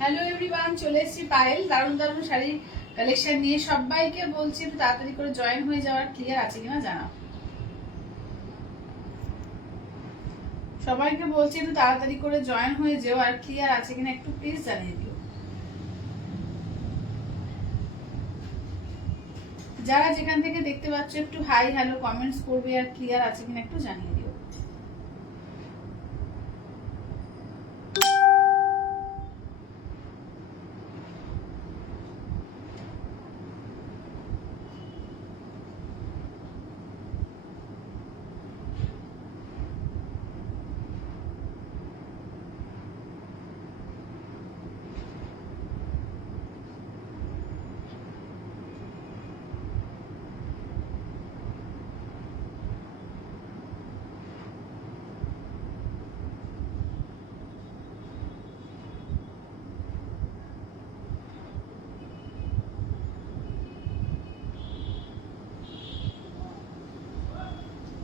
Hello everyone, চলে এসেছি পায়েল দারুণ দারুণ শাড়ির কালেকশন নিয়ে। সবাইকে বলছি একটু তাড়াতাড়ি করে জয়েন হয়ে যাওয়ার, ক্লিয়ার আছে কিনা জানাও। সবাইকে বলছি একটু তাড়াতাড়ি করে জয়েন হয়ে যাও, আর ক্লিয়ার আছে কিনা একটু প্লিজ জানিয়ে দিও। যারা যেখান থেকে দেখতে পাচ্ছ একটু হাই হ্যালো কমেন্টস করবে, আর ক্লিয়ার আছে কিনা একটু জানিয়ে দিও।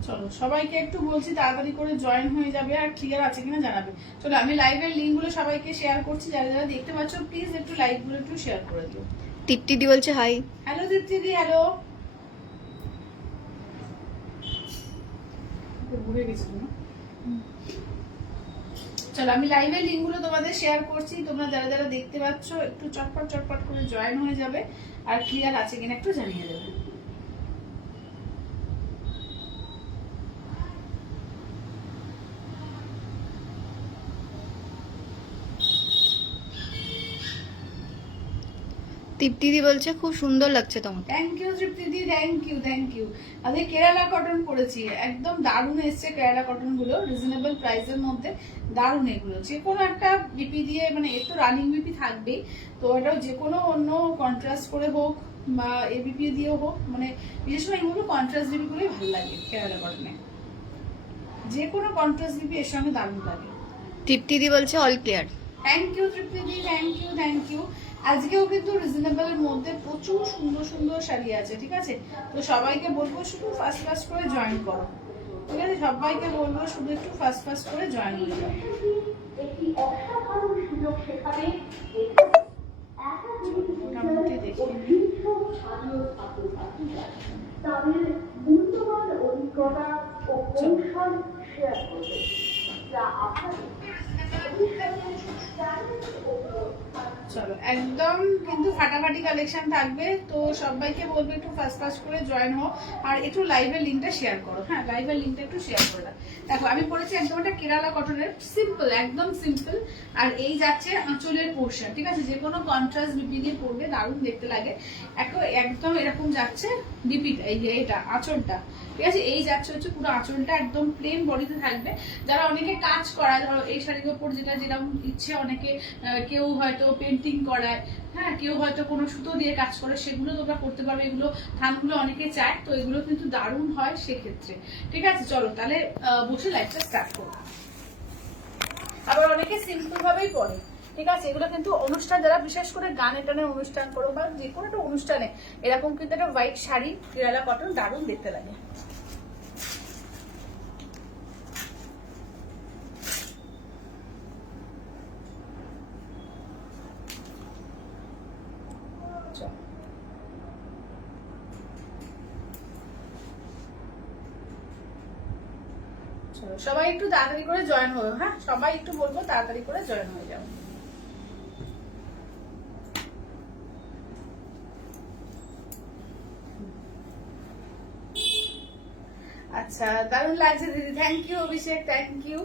চলো সবাইকে একটু বলছি তাড়াতাড়ি করে জয়েন হয়ে যাবে, আর ক্লিয়ার আছে কিনা জানাবে। চলো আমি লাইভের লিংক গুলো সবাইকে শেয়ার করছি, যারা যারা দেখতে পাচ্ছ প্লিজ একটু লাইভ গুলো একটু শেয়ার করে দিও। দীপ্তিদি বলছে হাই। Hello দীপ্তিদি, hello. ঘুরে গেছিল না। চলো আমি লাইভের লিংক গুলো তোমাদের শেয়ার করছি, তোমরা যারা যারা দেখতে পাচ্ছ একটু চটপট চটপট করে জয়েন হয়ে যাবে, আর ক্লিয়ার আছে কিনা একটু জানিয়ে দেবে। দীপ্তিদি বলছে খুব সুন্দর লাগছে তোমাকে। থ্যাংক ইউ তৃপ্তিদি, থ্যাংক ইউ থ্যাংক ইউ। আজকে কেরালা কটন পরেছি, একদম দারুণ এসছে কেরালা কটন গুলো, রিজনেবল প্রাইসের মধ্যে দারুণ এগুলো। যে কোনো একটা বিপি দিয়ে, মানে একটু রানিং বিপি থাকবেই, তো এটা যে কোনো অন্য কন্ট্রাস্ট করে হোক বা এবিপি দিয়েও হোক, মানে বিশেষ করে এগুলো কন্ট্রাস্ট বিপি গুলোই ভালো লাগে কেরালা কটনে। যে কোনো কন্ট্রাস্ট বিপি এর সঙ্গে দারুণ লাগে। দীপ্তিদি বলছে অল ক্লিয়ার। থ্যাংক ইউ তৃপ্তিদি, থ্যাংক ইউ থ্যাংক ইউ। আজকেও কিন্তু রিজনেবল এর মধ্যে প্রচুর সুন্দর সুন্দর শাড়ি আছে, ঠিক আছে? তো সবাইকে বলবো শুধু ফার্স্ট ফার্স্ট করে জয়েন করো, ঠিক আছে? সবাইকে বলবো শুধু একটু ফার্স্ট ফার্স্ট করে জয়েন হয়ে যাও। একটি অসাধারণ সুযোগ সেখানে মোটামুটি দেখি তাদের মূল্যবান অভিজ্ঞতা ও কৌশল শেয়ার করবে, যা আপনাদের চলো একদম কিন্তু ফাটাফাটি কালেকশন থাকবে, তো সবাইকে বলবো একটু ফার্স্ট ফার্স্ট করে জয়েন হও, আর একটু লাইভের লিঙ্কটা শেয়ার করো। হ্যাঁ, লাইভের লিঙ্কটা একটু শেয়ার করে দাও। দেখো আমি পড়েছি একদম একটা কেরালা কটনের, সিম্পল, একদম সিম্পল। আর এই যাচ্ছে আঁচলের পোর্শন, ঠিক আছে? যে কোনো কন্ট্রাস্ট বিপি দিয়ে পড়বে দারুণ দেখতে লাগে। একদম এরকম যাচ্ছে বিপিটা, এই যে এটা আঁচলটা, ঠিক আছে? এই যাচ্ছে হচ্ছে পুরো আঁচলটা একদম প্লেন বডিতে থাকবে। যারা অনেকে কাজ করায়, ধরো এই শাড়ির উপর যেটা যেরকম ইচ্ছে, অনেকে কেউ হয়তো পেন্টিং করায়, হ্যাঁ, কেউ হয়তো কোনো সুতো দিয়ে কাজ করে, সেগুলো তোমরা করতে পারবে। এগুলো থানগুলো অনেকে চায়, তো এগুলো কিন্তু দারুণ হয় সেক্ষেত্রে, ঠিক আছে? চলো তাহলে বসে লাইভটা স্টার্ট করবো। আবার অনেকে সিম্পল ভাবেই পড়ে, ঠিক আছে? এগুলো কিন্তু অনুষ্ঠান, যারা বিশেষ করে গানে টানে অনুষ্ঠান করো বা যে কোনো একটা অনুষ্ঠানে, এরকম কিন্তু একটা হোয়াইট শাড়ি কেরালা কটন দারুণ দেখতে লাগে। সবাই একটু তাড়াতাড়ি করে জয়েন হয়ে, হ্যাঁ সবাই একটু বলবো তাড়াতাড়ি করে জয়েন হয়ে যাও। আচ্ছা, দারুণ লাগছে দিদি, thank you Abhishek, thank you.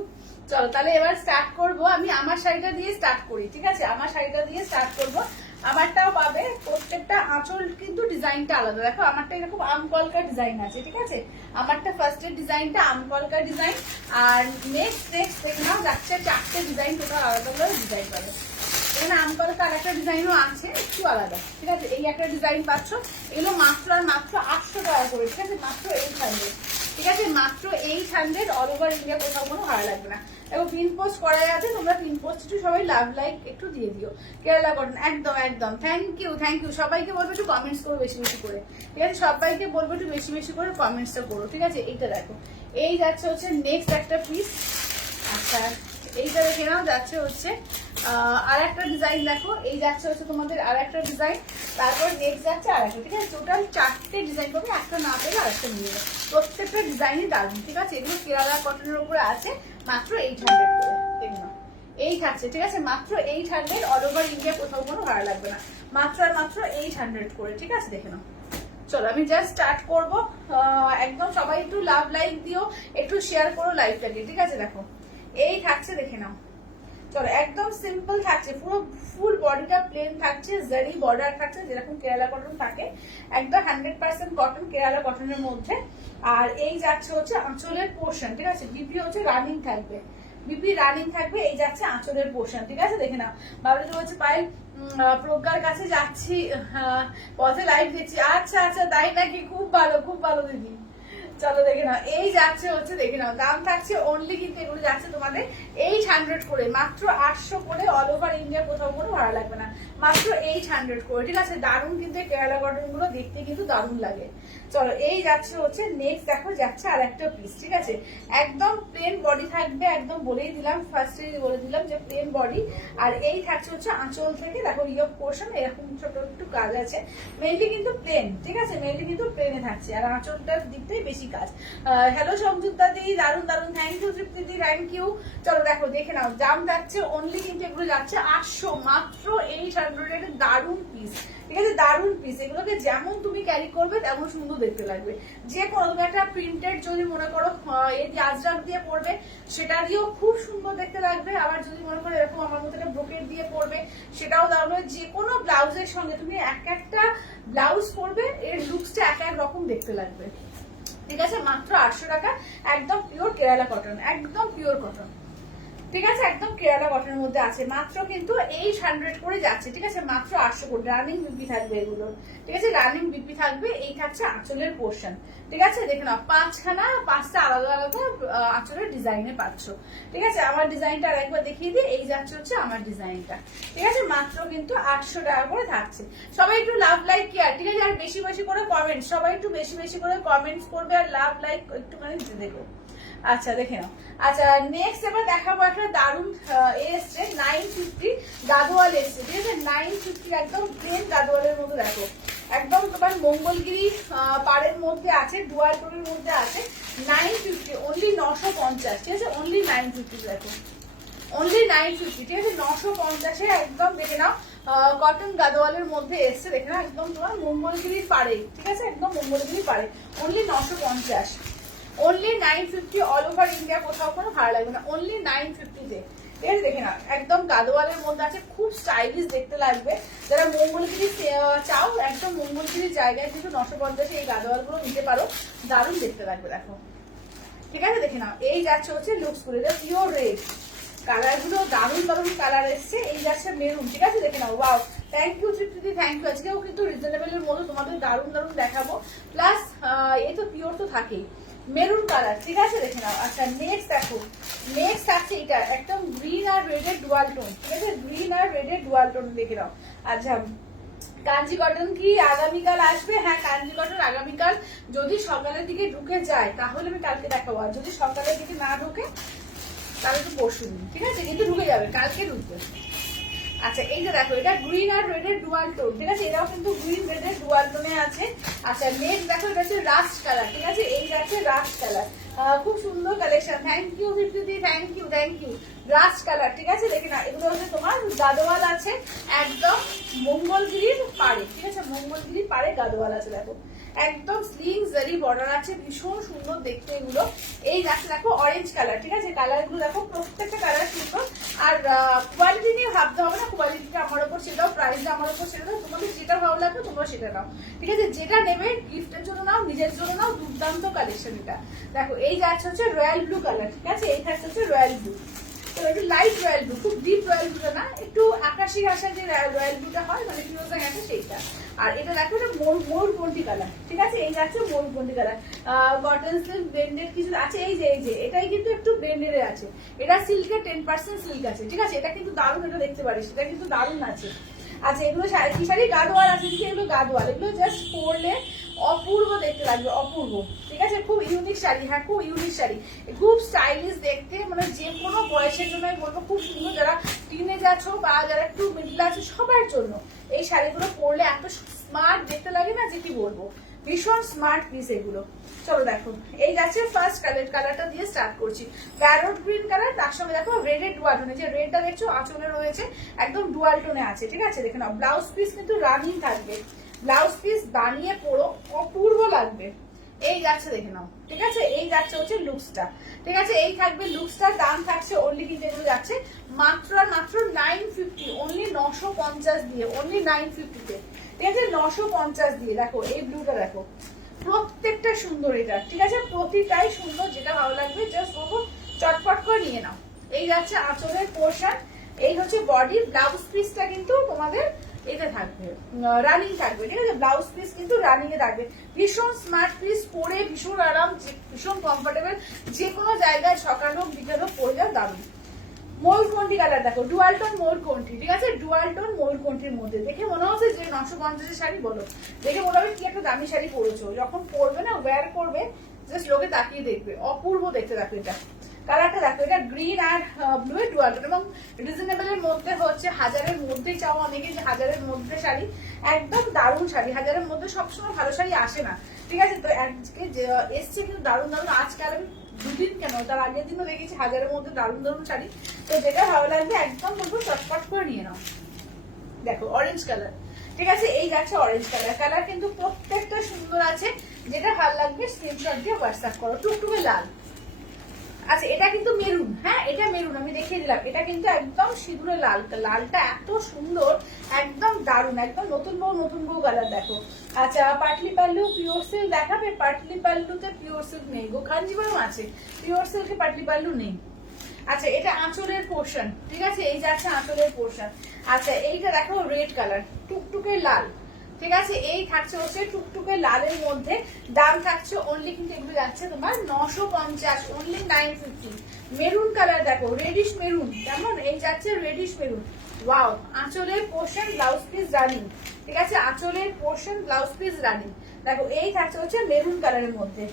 চলো তাহলে এবার স্টার্ট করব। আমি আমার শাড়িটা দিয়ে স্টার্ট করি, ঠিক আছে? আমার শাড়িটা দিয়ে স্টার্ট করব। আমারটাও পাবে, প্রত্যেকটা আঁচল কিন্তু ডিজাইনটা আলাদা। দেখো আমারটা এরকম আমকলকা ডিজাইন আছে, ঠিক আছে? আমারটা ফার্স্টের ডিজাইনটা আমকলকা ডিজাইন, আর নেক্সট এখানেও যাচ্ছে 4টে ডিজাইন, টোটাল আলাদা আলাদা ডিজাইন পাবে। এখানে আমকলকা আর একটা ডিজাইনও আছে, একটু আলাদা, ঠিক আছে? এই একটা ডিজাইন পাচ্ছ, এগুলো মাত্র আর মাত্র 800 টাকা করে, ঠিক আছে? মাত্র 800, ঠিক আছে? মাত্র 800, অল ওভার ইন্ডিয়া কোথাও কোনো ভাড়া লাগবে না। দেখো পিন পোস্ট করাই আছে, তোমরা পিন পোস্ট একটু সবাই লাভ লাইক একটু দিয়ে দিও। কেরালা কটন একদম একদম, থ্যাংক ইউ থ্যাংক ইউ। সবাইকে বলবো একটু কমেন্টস করো বেশি বেশি করে, ঠিক আছে? সবাইকে বলবো একটু বেশি বেশি করে কমেন্টসটা করো, ঠিক আছে? এইটা দেখো, এই যাচ্ছে হচ্ছে নেক্সট একটা পিস। আচ্ছা এইটা দেখে নাও যাচ্ছে হচ্ছে আর একটা ডিজাইন, দেখো এই যাচ্ছে হচ্ছে তোমাদের আর একটা ডিজাইন, তারপর নেক্সট যাচ্ছে আর একটা, ঠিক আছে টোটাল 4টে ডিজাইন পাবে, একটা না পেলে আর একটা নিয়ে নেবে। প্রত্যেকটা ডিজাইনই দারুণ, ঠিক আছে। এগুলো কেরালা কটনের উপরে আছে, মাত্র 800 করে, দেখে নাও এই থাকছে, ঠিক আছে মাত্র 800, অল ওভার ইন্ডিয়া কোথাও কোনো ভাড়া লাগবে না, মাত্র আর মাত্র 800 করে, ঠিক আছে দেখে নাও। চলো আমি জাস্ট স্টার্ট করবো, একদম সবাই একটু লাভ লাইক দিও, একটু শেয়ার করো লাইভটাকে, ঠিক আছে। দেখো এই থাকছে, দেখে নাও। চলো একদম সিম্পল থাকছে, পুরো ফুল বডিটা প্লেন থাকছে, জারি বর্ডার থাকছে যেরকম কেরালা কটন থাকে, একদম 100% কটন কেরালা কটনের মধ্যে। আর এই যাচ্ছে হচ্ছে আঁচলের পোর্শন, ঠিক আছে, বিপি হচ্ছে রানিং থাকবে, বিপি রানিং থাকবে, এই যাচ্ছে আঁচলের পোর্শন, ঠিক আছে দেখে নাও। বাবলি তো হচ্ছে পায়েল প্রজ্ঞার কাছে যাচ্ছি, পথে লাইভ দিচ্ছি, আচ্ছা আচ্ছা তাই নাকি, খুব ভালো দিদি। চলো দেখে নাও এই যাচ্ছে হচ্ছে, দেখে নাও দাম থাকছে অনলি, কিন্তু এগুলো যাচ্ছে তোমাদের 800 করে, মাত্র 800 করে, অল ওভার ইন্ডিয়া কোথাও কোনো ভাড়া লাগবে না, মাত্র 800 করে, ঠিক আছে। দারুণ কিন্তু কেরালা কটন গুলো দেখতে কিন্তু দারুণ লাগে। চলো এই যাচ্ছে হচ্ছে নেক্সট, দেখো যাচ্ছে আর একটা পিস, ঠিক আছে একদম প্লেন বডি থাকবে, একদম বলেই দিলাম ফার্স্টে বলে দিলাম যে প্লেন বডি। আর এই থাকছে হচ্ছে আঁচল থেকে, দেখো ইয়ক পোর্শন এরকম ছোট একটু কাজ আছে, মেনলি কিন্তু প্লেন, ঠিক আছে মেনলি কিন্তু প্লেনে থাকছে, আর আঁচলটার দিকটাই বেশি কাজ। হ্যালো সংযুক্তা দি, দারুণ থ্যাংক ইউ তৃপ্তি দি, থ্যাংক ইউ। চলো দেখো দেখে নাও দাম যাচ্ছে অনলি, কিন্তু এগুলো যাচ্ছে 800, মাত্র 800 এর দারুণ পিস, ঠিক আছে দারুণ পিস। এগুলোকে যেমন তুমি ক্যারি করবে তেমন সুন্দর দেখতে লাগবে, যে কোনো তুমি একটা প্রিন্টেড যদি মনে করো এই আজরাক দিয়ে পরবে সেটা দিয়েও খুব সুন্দর দেখতে লাগবে, আবার যদি মনে করো এরকম আমার মতো একটা ব্রোকেট দিয়ে পরবে সেটাও দারুণ। যে কোনো ব্লাউজের সঙ্গে তুমি একটা ব্লাউজ পরবে, এর লুকসটা এক রকম দেখতে লাগবে, ঠিক আছে মাত্র 800 টাকা, একদম পিওর কেরালা কটন, একদম পিওর কটন, ঠিক আছে একদম কেরালা কটনের মধ্যে আছে, মাত্র কিন্তু 800 করে যাচ্ছে, ঠিক আছে মাত্র 800 করে। রানিং বিপি থাকবে এগুলো, ঠিক আছে রানিং বিপি থাকবে। এই থাকছে আঁচলের পোর্শন, ঠিক আছে দেখে নাও 5টা আলাদা আঁচলের ডিজাইনে পাচ্ছ, ঠিক আছে। আমার ডিজাইনটা আর একবার দেখিয়ে দিই, এই যাচ্ছে হচ্ছে আমার ডিজাইনটা, ঠিক আছে মাত্র কিন্তু 800 টাকা করে থাকছে। সবাই একটু লাভ লাইক কেয়ার, ঠিক আছে, আর বেশি করে কমেন্ট, সবাই একটু বেশি করে কমেন্টস করবে, আর লাভ লাইক একটুখানি দিতে দেবো। আচ্ছা দেখে নাও। আচ্ছা নেক্সট এবার দেখাবো একটা দারুণ এসছে 950 গাদোয়াল এসছে, ঠিক আছে 950 একদম প্লেন গাদোয়ালের মধ্যে, দেখো একদম তোমার মঙ্গলগিরি পাড়ের মধ্যে আছে, ডুয়াল টোনের মধ্যে আছে, 950 অনলি 950, ঠিক আছে অনলি 950, দেখো অনলি 950, ঠিক আছে 950 একদম দেখে নাও। কটন গাদোয়ালের মধ্যে এসছে, দেখে নাও একদম তোমার মঙ্গলগিরির পাড়ে, ঠিক আছে একদম মঙ্গলগিরির পাড়ে, only 950, only 950, all over India কোথাও কোনো ভাড়া লাগবে না, অনলি 950 তে, ঠিক আছে দেখে না একদম গাদোয়ালের মধ্যে আছে, খুব স্টাইলিশ দেখতে লাগবে। যারা মঙ্গলগিরি চাও, একদম মঙ্গলগিরির জায়গায় কিন্তু 950 এই গাদোয়াল গুলো নিতে পারো, দারুণ দেখতে লাগবে দেখো, ঠিক আছে দেখে নাও। এই যাচ্ছে হচ্ছে লুকস গুলো, এটা পিওর রেড, কালার গুলো দারুণ কালার এসছে। এই যাচ্ছে মেরুন, ঠিক আছে দেখে নাও, wow thank you Tripti, thank you. আজকেও কিন্তু রিজনেবলের মধ্যে তোমাদের দারুণ দেখাবো, প্লাস এই তো পিওর তো থাকেই, মেরুন কালার, ঠিক আছে দেখে নাও। আচ্ছা নেক্সট দেখো, নেক্সট আছে এটা একদম গ্রিন আর রেডের ডুয়াল টোন, ঠিক আছে গ্রিন আর রেডের ডুয়াল টোন দেখে নাও। আচ্ছা কাঞ্জি কটন কি আগামীকাল আসবে? হ্যাঁ কাঞ্জি কটন আগামীকাল যদি সকালের দিকে ঢুকে যায় তাহলে আমি কালকে দেখাবো, আর যদি সকালের দিকে না ঢুকে তাহলে তো পরশু দিন, ঠিক আছে কিন্তু ঢুকে যাবে, কালকে ঢুকবে। আচ্ছা এই যে দেখো এটা গ্রিন আর রেডের ডুয়াল টোন, ঠিক আছে এটাও কিন্তু গ্রিন রেডের ডুয়াল টোনে আছে। আচ্ছা নেক্সট দেখো এটা হচ্ছে রাস্ট কালার, ঠিক আছে এই যাচ্ছে রাস্ট কালার, খুব সুন্দর collection, thank you fifty, thank you rust colour, ঠিক আছে দেখে না এগুলো হচ্ছে তোমার গাদোয়াল আছে একদম মঙ্গলগিরির পাড়ে, ঠিক আছে মঙ্গলগিরির পাড়ে গাদোয়াল আছে, দেখো একদম স্লিং জারি বর্ডার আছে, ভীষণ সুন্দর দেখতে এগুলো। এই যাচ্ছে দেখো অরেঞ্জ কালার, ঠিক আছে কালার গুলো দেখো প্রত্যেকটা কালার সুন্দর, আর কোয়ালিটি নিয়ে ভাবতে হবে না, কোয়ালিটিটা আমার উপর ছেড়ে দাও, প্রাইসটা আমার উপর ছেড়ে দাও, তোমাদের যেটা ভালো লাগবে তোমরা সেটা নাও, ঠিক আছে যেটা নেবে গিফটের জন্য নাও, নিজের জন্য নাও, দুর্দান্ত কালেকশন এটা। দেখো এই যাচ্ছে হচ্ছে রয়্যাল ব্লু কালার, ঠিক আছে এই থাকছে হচ্ছে রয়্যাল ব্লু, তো একটু লাইট রয়্যাল ব্লু, খুব ডিপ রয়্যাল ব্লুটা না, একটু আকাশি ঘাসা যে রয়্যাল ব্লুটা হয় মানে ফিরোজা ঘাসা সেইটা। আর এটা দেখো এটা ময়ূরপন্থী কালার, ঠিক আছে এই যাচ্ছে ময়ূরপন্থী কালার, কটন সিল্ক ব্লেন্ডেড কিছু আছে, এই যে এটাই কিন্তু একটু ব্লেন্ডেড আছে, এটা সিল্কের 10% সিল্ক আছে, ঠিক আছে এটা কিন্তু দারুণ, এটা দেখতে পারিস এটা কিন্তু দারুণ আছে। আচ্ছা এগুলো কি শাড়ি? গাদোয়াল আছে, এগুলো গাদোয়াল, এগুলো জাস্ট পরলে অপূর্ব দেখতে লাগবে, অপূর্ব। ঠিক আছে, খুব ইউনিক শাড়ি, হ্যাঁ খুব ইউনিক শাড়ি, খুব স্টাইলিশ দেখতে, মানে যে কোনো বয়সের জন্য আমি বলবো খুব সুন্দর। যারা টিনেজ আছো বা যারা একটু মিডল আছে সবার জন্য এই শাড়িগুলো পরলে এত স্মার্ট দেখতে লাগে না যে কি বলবো, ভীষণ স্মার্ট পিস এগুলো। চলো দেখো, এই যাচ্ছে ফার্স্ট কালারটা দিয়ে স্টার্ট করছি, প্যারট গ্রিন কালার, তার সঙ্গে দেখো রেডের ডুয়াল টোনে, যে রেডটা দেখছো আঁচলে রয়েছে একদম ডুয়াল টোনে আছে। ঠিক আছে, দেখে নাও ব্লাউজ পিস কিন্তু রানিং থাকবে, ব্লাউজ পিস বানিয়ে পরো অপূর্ব লাগবে। এই যাচ্ছে দেখে নাও, ঠিক আছে, এই যাচ্ছে হচ্ছে লুকসটা। ঠিক আছে, এই থাকবে লুকসটা, দাম থাকছে অনলি কিন্তু এগুলো যাচ্ছে মাত্র আর মাত্র 950, অনলি 950 দিয়ে, অনলি 950-তে। ঠিক আছে, 950 দিয়ে। দেখো এই ব্লুটা দেখো, প্রত্যেকটা সুন্দর এটা। ঠিক আছে, প্রতিটাই সুন্দর, যেটা ভালো লাগবে জাস্ট বলবো চটপট করে নিয়ে নাও। এই যাচ্ছে আঁচলের পোর্শন, এই হচ্ছে বডি, ব্লাউজ পিসটা কিন্তু তোমাদের এটা থাকবে রানিং থাকবে। ঠিক আছে, ব্লাউজ পিস কিন্তু রানিং এ থাকবে, ভীষণ স্মার্ট পিস, পরে ভীষণ আরাম, ভীষণ কমফোর্টেবল, যে কোনো জায়গায় সকাল হোক বিকেল হোক পরে যাও, দারুণ। ময়ূরকণ্ঠী কালার দেখো, ডুয়াল টোন ময়ূরকণ্ঠী। ঠিক আছে, ডুয়াল টোন ময়ূরকণ্ঠীর মধ্যে দেখে মনে হচ্ছে যে 950-এর শাড়ি, বলো দেখে মনে হবে কি একটা দামি শাড়ি পরেছো, যখন পরবে না ওয়্যার করবে জাস্ট লোকে তাকিয়ে দেখবে, অপূর্ব দেখতে। দেখো এটা কালারটা দেখো, এটা গ্রিন আর ব্লু এর ডুয়াল টোন, এবং রিজনেবল এর মধ্যে হচ্ছে, হাজারের মধ্যেই চাও অনেকে যে হাজারের মধ্যে শাড়ি, একদম দারুণ শাড়ি। হাজারের মধ্যে সবসময় ভালো শাড়ি আসে না। ঠিক আছে, তো আজকে এসছে কিন্তু দারুণ দারুণ, আজকাল আমি দুদিন কেন তার আগের দিনও দেখেছি হাজারের মধ্যে দারুণ দারুণ শাড়ি। তো যেটা ভালো লাগবে একদম বলবো চটপট করে নিয়ে নাও। দেখো অরেঞ্জ কালার, ঠিক আছে, এই যাচ্ছে অরেঞ্জ কালার, কালার কিন্তু প্রত্যেকটা সুন্দর আছে, যেটা ভালো লাগবে স্ক্রিনশট দিয়ে হোয়াটসঅ্যাপ করো। টুকটুকে লাল, আচ্ছা এটা কিন্তু মেরুন, হ্যাঁ এটা মেরুন, আমি দেখিয়ে দিলাম, এটা কিন্তু একদম সিঁদুরে লাল, লালটা এত সুন্দর, একদম দারুণ, একদম নতুন বউ কালার। দেখো আচ্ছা পাটলি পাল্লু পিওর সিল্ক দেখাবে, পাটলি পাল্লুতে পিওর সিল্ক নেই গো, কাঞ্জিভারম আছে, পিওর সিল্কে পাটলি পাল্লু নেই। আচ্ছা এটা আঁচলের পোর্শন, ঠিক আছে, এই যাচ্ছে আঁচলের পোর্শন। আচ্ছা এইটা দেখো রেড কালার, টুকটুকে লাল। ঠিক আছে, এই থাকছে হচ্ছে টুকটুকে লালের মধ্যে, দাম থাকছে অনলি কিন্তু এগুলো যাচ্ছে তোমার 950, অনলি 950। মেরুন কালার দেখো, রেডিশ মেরুন, কেমন, এই যাচ্ছে রেডিশ মেরুন। ওয়াও, আঁচলের পোর্শন ব্লাউজ পিস রানিং। ঠিক আছে, আঁচলের পোর্শন ব্লাউজ পিস রানিং। দেখো এই থাকছে হচ্ছে মেরুন কালারের মধ্যে।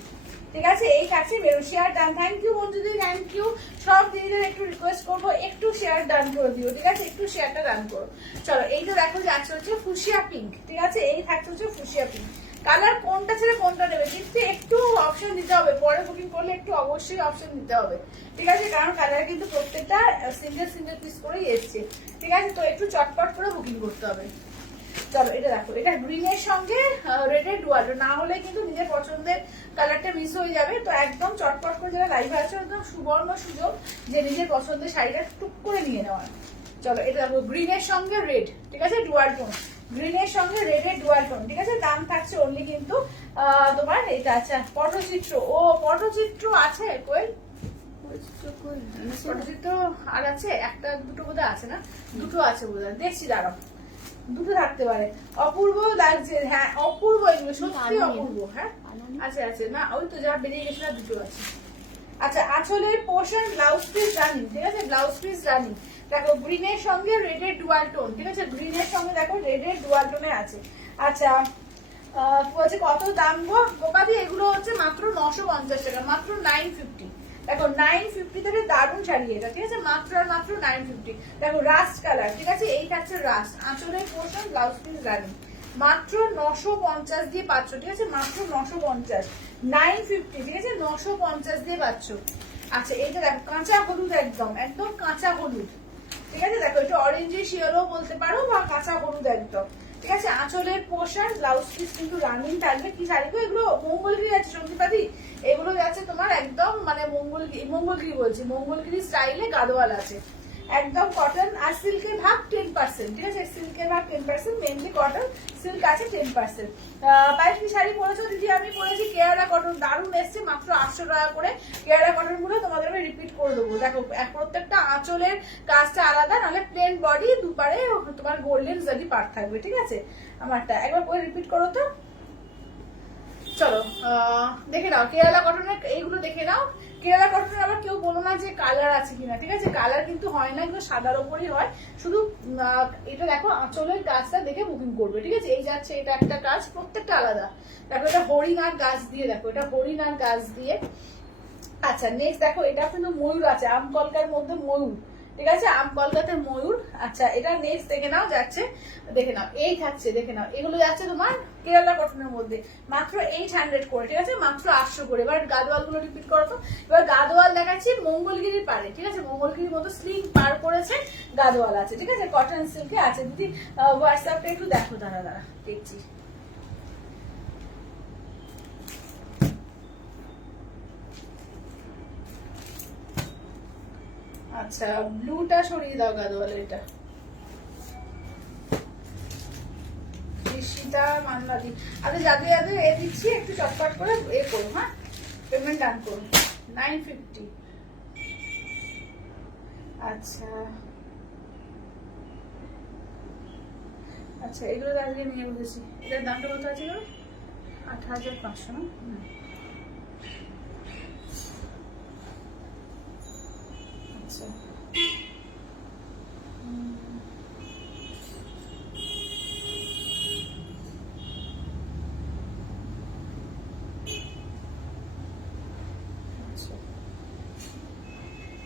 ঠিক আছে, এই থাকছে maroon. Share done, thank you বন্ধুদের, থ্যাংক ইউ। সব দিদিদের একটু রিকোয়েস্ট করবো একটু শেয়ার ডান করে দিও। ঠিক আছে, একটু শেয়ারটা ডান করো। চলো এইটা দেখো যাচ্ছে হচ্ছে ফুসিয়া পিঙ্ক। ঠিক আছে, এই থাকছে হচ্ছে ফুসিয়া পিঙ্ক কালার, কোনটা ছেড়ে কোনটা নেবে কিন্তু একটু অপশন দিতে হবে, পরে বুকিং করলে একটু অবশ্যই অপশন দিতে হবে। ঠিক আছে, কারণ কালার কিন্তু প্রত্যেকটা সিঙ্গেল সিঙ্গেল পিস করেই এসছে। ঠিক আছে, তো একটু চটপট করে বুকিং করতে হবে। চলো এটা দেখো, এটা গ্রিনের সঙ্গে রেডের ডুয়াল, না হলে কিন্তু নিজের পছন্দের কালারটা মিস হয়ে যাবে। তো একদম চটপট করে যারা লাইভে আছে একদম সুবর্ণ সুযোগ যে নিজের পছন্দের শাড়িটা টুক করে নিয়ে নেওয়ার। চলো এটা দেখো গ্রিনের সঙ্গে রেড, ঠিক আছে, ডুয়াল টোন, গ্রিনের সঙ্গে রেডের ডুয়াল টোন। ঠিক আছে, দাম থাকছে অনলি কিন্তু তোমার এটা আছে পটচিত্র, ও পটচিত্র আছে কই, পটচিত্র আর আছে একটা দুটো বোধহয় আছে না, দুটো আছে বোধহয়, দেখছি দাঁড়াও, দুটো থাকতে পারে। অপূর্ব লাগছে, হ্যাঁ অপূর্ব, এগুলো সত্যি অপূর্ব। হ্যাঁ আচ্ছা আচ্ছা, না ওই তো যা বেরিয়ে গেছে না, দুটো আছে। আচ্ছা আঁচলের পোর্শন ব্লাউজ পিস রানিং। ঠিক আছে, ব্লাউজ পিস রানিং। দেখো গ্রিনের সঙ্গে রেডের ডুয়াল টোন। ঠিক আছে, গ্রিনের সঙ্গে দেখো রেডের ডুয়াল টোনে আছে। আচ্ছা বলছে কত দাম গো গোপাদি, এগুলো হচ্ছে মাত্র 950 টাকা, মাত্র 950। দেখো 950 থেকে দারুণ শাড়ি এটা। ঠিক আছে, মাত্র আর মাত্র 950। দেখো রাস্ট কালার, ঠিক আছে, এই থাকছে রাস্ট, আঁচলের পোর্শন ব্লাউজ পিস রানিং, মাত্র 950 দিয়ে পাচ্ছ। ঠিক আছে, মাত্র 950, 950। ঠিক আছে, 950 দিয়ে পাচ্ছ। আচ্ছা এইটা দেখো কাঁচা হলুদ, একদম একদম কাঁচা হলুদ। ঠিক আছে, দেখো এটা অরেঞ্জের শিয়ারও বলতে পারো বা কাঁচা হলুদ একদম। ঠিক আছে, আঁচলের পোর্শন ব্লাউজ পিস কিন্তু রানিং থাকবে। কি শাড়িগুলো এগুলো, মঙ্গলগিরি যাচ্ছে সন্দীপাদি, এগুলো যাচ্ছে তোমার একদম মানে মঙ্গলগিরি বলছি, মঙ্গলগিরি স্টাইলে গাদোয়াল আছে, একদম কটন আর সিল্কের ভাগ 10%। ঠিক আছে, সিল্কের ভাগ 10%, মেনলি কটন, সিল্ক আছে 10%। পায়েস কি শাড়ি পরেছো দিদি? আমি পরেছি কেয়ারা কটন, দারুণ এসছে, মাত্র 800 টাকা করে। কেয়ারা কটন গুলো তোমাদের আমি রিপিট করে দেবো। দেখো প্রত্যেকটা আঁচলের কাজটা আলাদা, নাহলে প্লেন বডি, দুপারে তোমার গোল্ডেন জারি পার্ট থাকবে। ঠিক আছে, আমারটা একবার করে রিপিট করো তো। চলো দেখে নাও কেরালা কটনের এইগুলো দেখে নাও, কেরালা কটনের আবার কেউ বলো না যে কালার আছে কিনা, ঠিক আছে? কালার কিন্তু হয় না, কিন্তু সাদার ওপরই হয়। শুধু এটা দেখো আঁচলের কাজটা দেখে বুকিং করবে, ঠিক আছে? এই যাচ্ছে এটা একটা কাজ, প্রত্যেকটা আলাদা। দেখো এটা হরিণ আর গাছ দিয়ে, দেখো এটা হরিণ আর গাছ দিয়ে। আচ্ছা নেক্সট দেখো এটা কিন্তু ময়ূর আছে, আম কলকার মধ্যে ময়ূর, ঠিক আছে? আম কলকাতার ময়ূর। আচ্ছা এটা নেক্সট দেখে নাও, যাচ্ছে দেখে নাও, এই থাকছে দেখে নাও, এগুলো যাচ্ছে তোমার কেরালা কটনের মধ্যে মাত্র 800 করে, ঠিক আছে? মাত্র 800 করে। এবার গাদোয়াল গুলো রিপিট করো তো। এবার গাদোয়াল দেখাচ্ছি মঙ্গলগিরির পারে, ঠিক আছে? মঙ্গলগিরির মতো স্লিং পার করেছে, গাদোয়াল আছে, ঠিক আছে? কটন সিল্কে আছে। দিদি হোয়াটসঅ্যাপটা একটু দেখো, দাঁড়া দাঁড়া দেখছি। আচ্ছা ব্লুটা সরিয়ে দাও, গাদোয়াল এটা ঋষিতা মান্নাদি। আচ্ছা যাদের যাদের এ দিচ্ছি একটু চটপট করে এ করো, হ্যাঁ পেমেন্ট ডান করো। 950। আচ্ছা আচ্ছা এগুলো আজকে নিয়ে বসেছি। এটার দামটা কত আছে এগুলো? 8500 না? আচ্ছা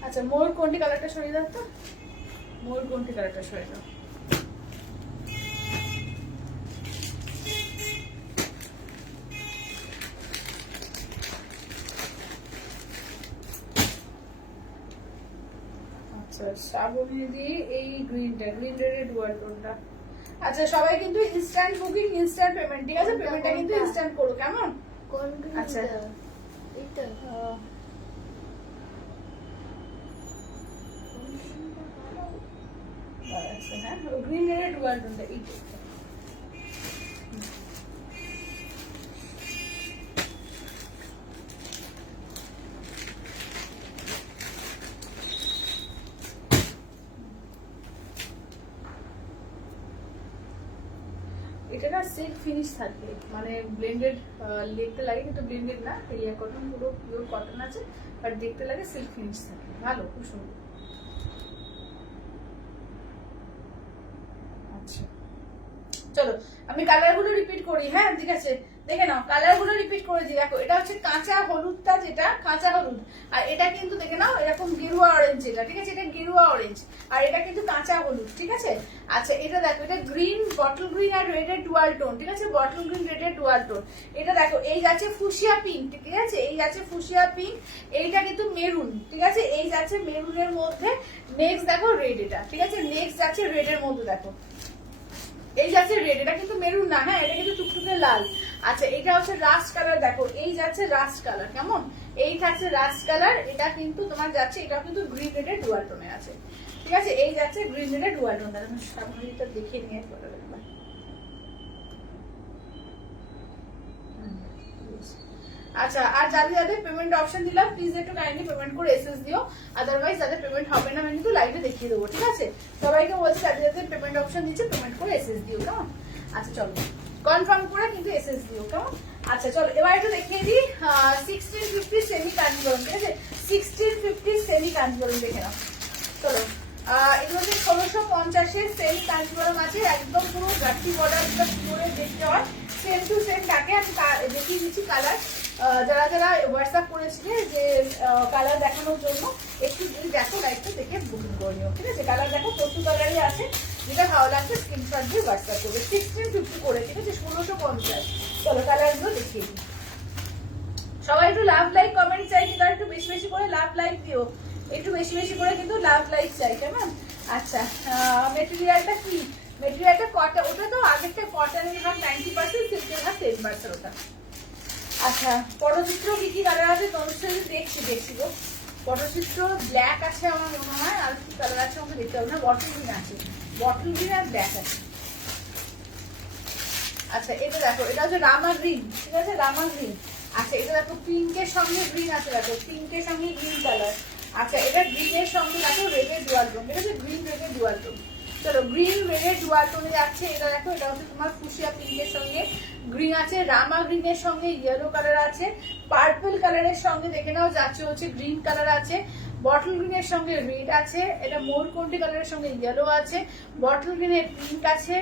আচ্ছা ময়ূর কোনটি কালারটা সরিয়ে দাও তো, ময়ূর কোনটি কালারটা সরিয়ে দাও। আচ্ছা শ্রাবণী দি এই গ্রিনটা, গ্রিন রেডের ডুয়াল টোনটা। আচ্ছা সবাই কিন্তু ইনস্ট্যান্ট বুকিং, ইনস্ট্যান্ট পেমেন্ট, ঠিক আছে? পেমেন্টটা কিন্তু ইনস্ট্যান্ট করো, কেমন? আচ্ছা এটা আচ্ছা হ্যাঁ গ্রিন রেডের ডুয়াল টোনটা এই এটা না সিল্ক ফিনিশ থাকে, মানে ব্লেন্ডেড দেখতে লাগে কিন্তু ব্লেন্ডেড না, টেরিয়া কটন পুরো পিওর কটন আছে, বাট দেখতে লাগে সিল্ক ফিনিশ থাকে, ভালো খুব সুন্দর। আচ্ছা চলো আমি কালারগুলো রিপিট করি, হ্যাঁ ঠিক আছে? দেখে নাও কালারগুলো রিপিট করে দিই। দেখো এটা হচ্ছে কাঁচা হলুদটা, যেটা কাঁচা হলুদ, আর এটা কিন্তু দেখে নাও এরকম গেরুয়া অরেঞ্জ, যেটা ঠিক আছে? এটা গেরুয়া অরেঞ্জ, আর এটা কিন্তু কাঁচা হলুদ, ঠিক আছে? আচ্ছা এটা দেখো এটা গ্রিন, বটল গ্রিন আর রেডের ডুয়াল টোন, ঠিক আছে? বটল গ্রিন রেডের ডুয়াল টোন। এটা দেখো এই যাচ্ছে ফুসিয়া পিঙ্ক, ঠিক আছে? এই যাচ্ছে ফুসিয়া পিঙ্ক, এইটা কিন্তু মেরুন, ঠিক আছে? এই যাচ্ছে মেরুনের মধ্যে। নেক্সট দেখো রেড, এটা ঠিক আছে? নেক্সট যাচ্ছে রেডের মধ্যে, দেখো এই যাচ্ছে রেড, এটা কিন্তু মেরুন না, হ্যাঁ এটা কিন্তু টুকটুকে লাল। আচ্ছা এটা হচ্ছে রাস্ট কালার, দেখো এই যাচ্ছে রাস্ট কালার, কেমন? এই থাকছে রাস্ট কালার, এটা কিন্তু তোমার যাচ্ছে, এটা কিন্তু গ্রিন রেডের ডুয়াল টোনে আছে, ঠিক আছে? এই যাচ্ছে গ্রিন রেডের ডুয়াল টোন। আমি সামনেটা দেখে নিয়ে পরে দেখবা। আচ্ছা আর যাদের যাদের পেমেন্ট অপশন দিলাম প্লিজ একটু কাইন্ডলি পেমেন্ট করে এসএস দিও, আদারওয়াইজ যাদের পেমেন্ট হবে না আমি কিন্তু লাইভে দেখিয়ে দেবো, ঠিক আছে? সবাইকে বলছি যাদের যাদের পেমেন্ট অপশন দিচ্ছে পেমেন্ট করে এসএস দিও, কেমন? আচ্ছা চলো কনফার্ম করে কিন্তু এসএস দিও, কেমন? আচ্ছা চলো এবার একটু দেখিয়ে দিই 1650 সেমি কাঞ্জিবরম, ঠিক আছে? 1650 সেমি কাঞ্জিবরম দেখে নাও। চলো এগুলো হচ্ছে 1650-এর সেমি কাঞ্জিবরম আছে, একদম পুরো গাঠি বর্ডারটা করে দেখতে হয়, সেম টু সেম থাকে। আমি দেখিয়ে দিচ্ছি কালার, যারা যারা হোয়াটসঅ্যাপ করেছিলে যে কালার দেখানোর জন্য, একটু যদি দেখো লাইভটা দেখে বুকিং করে নিও, ঠিক আছে? কালার দেখো প্রচুর কালারই আছে, যেটা ভালো লাগছে স্ক্রিনশট দিয়ে হোয়াটসঅ্যাপ করবে। 1650 করে, ঠিক আছে? 1650। চলো কালারগুলো দেখিয়ে দিই। সবাই একটু লাভ লাইক কমেন্ট চাই, কিন্তু একটু বেশি বেশি করে লাভ লাইক দিও, একটু বেশি বেশি করে কিন্তু লাভ লাইক চাই, কেমন? আচ্ছা মেটেরিয়ালটা কি? মেটেরিয়ালটা কটন, ওটা তো আগেরটা কটনের ভাগ 90%, সিল্কের ভাগ 10% ওটা। আচ্ছা পটচিত্র কি কি কালার আছে তোমার সাথে দেখছি গো। পটচিত্র ব্ল্যাক আছে আমার মনে হয়, আর কি কালার আছে আমাকে দেখতে হবে না। বটল গ্রিন আছে, বটল গ্রিন আর ব্ল্যাক আছে। আচ্ছা এটা দেখো এটা হচ্ছে রামা গ্রিন, ঠিক আছে? রামা গ্রিন। আচ্ছা এটা দেখো পিঙ্কের সঙ্গে গ্রিন আছে, দেখো পিঙ্কের সঙ্গে গ্রিন কালার। আচ্ছা এটা গ্রিনের সঙ্গে দেখো রেডের ডুয়াল টোন, ঠিক আছে? গ্রিন রেডের ডুয়াল টোন। চলো গ্রিন রেডের ডুয়াল টোনে যাচ্ছে। এটা দেখো এটা হচ্ছে তোমার ফুসিয়া পিঙ্কের সঙ্গে গ্রিন আছে, রামা গ্রিনের সঙ্গে ইয়েলো কালার আছে, পার্পল কালারের সঙ্গে দেখে নাও যাচ্ছে হচ্ছে গ্রিন কালার আছে, বটল গ্রিনের সঙ্গে রেড আছে, এটা মোরকন্টি কালারের সঙ্গে ইয়েলো আছে, বটল গ্রিনের পিঙ্ক আছে,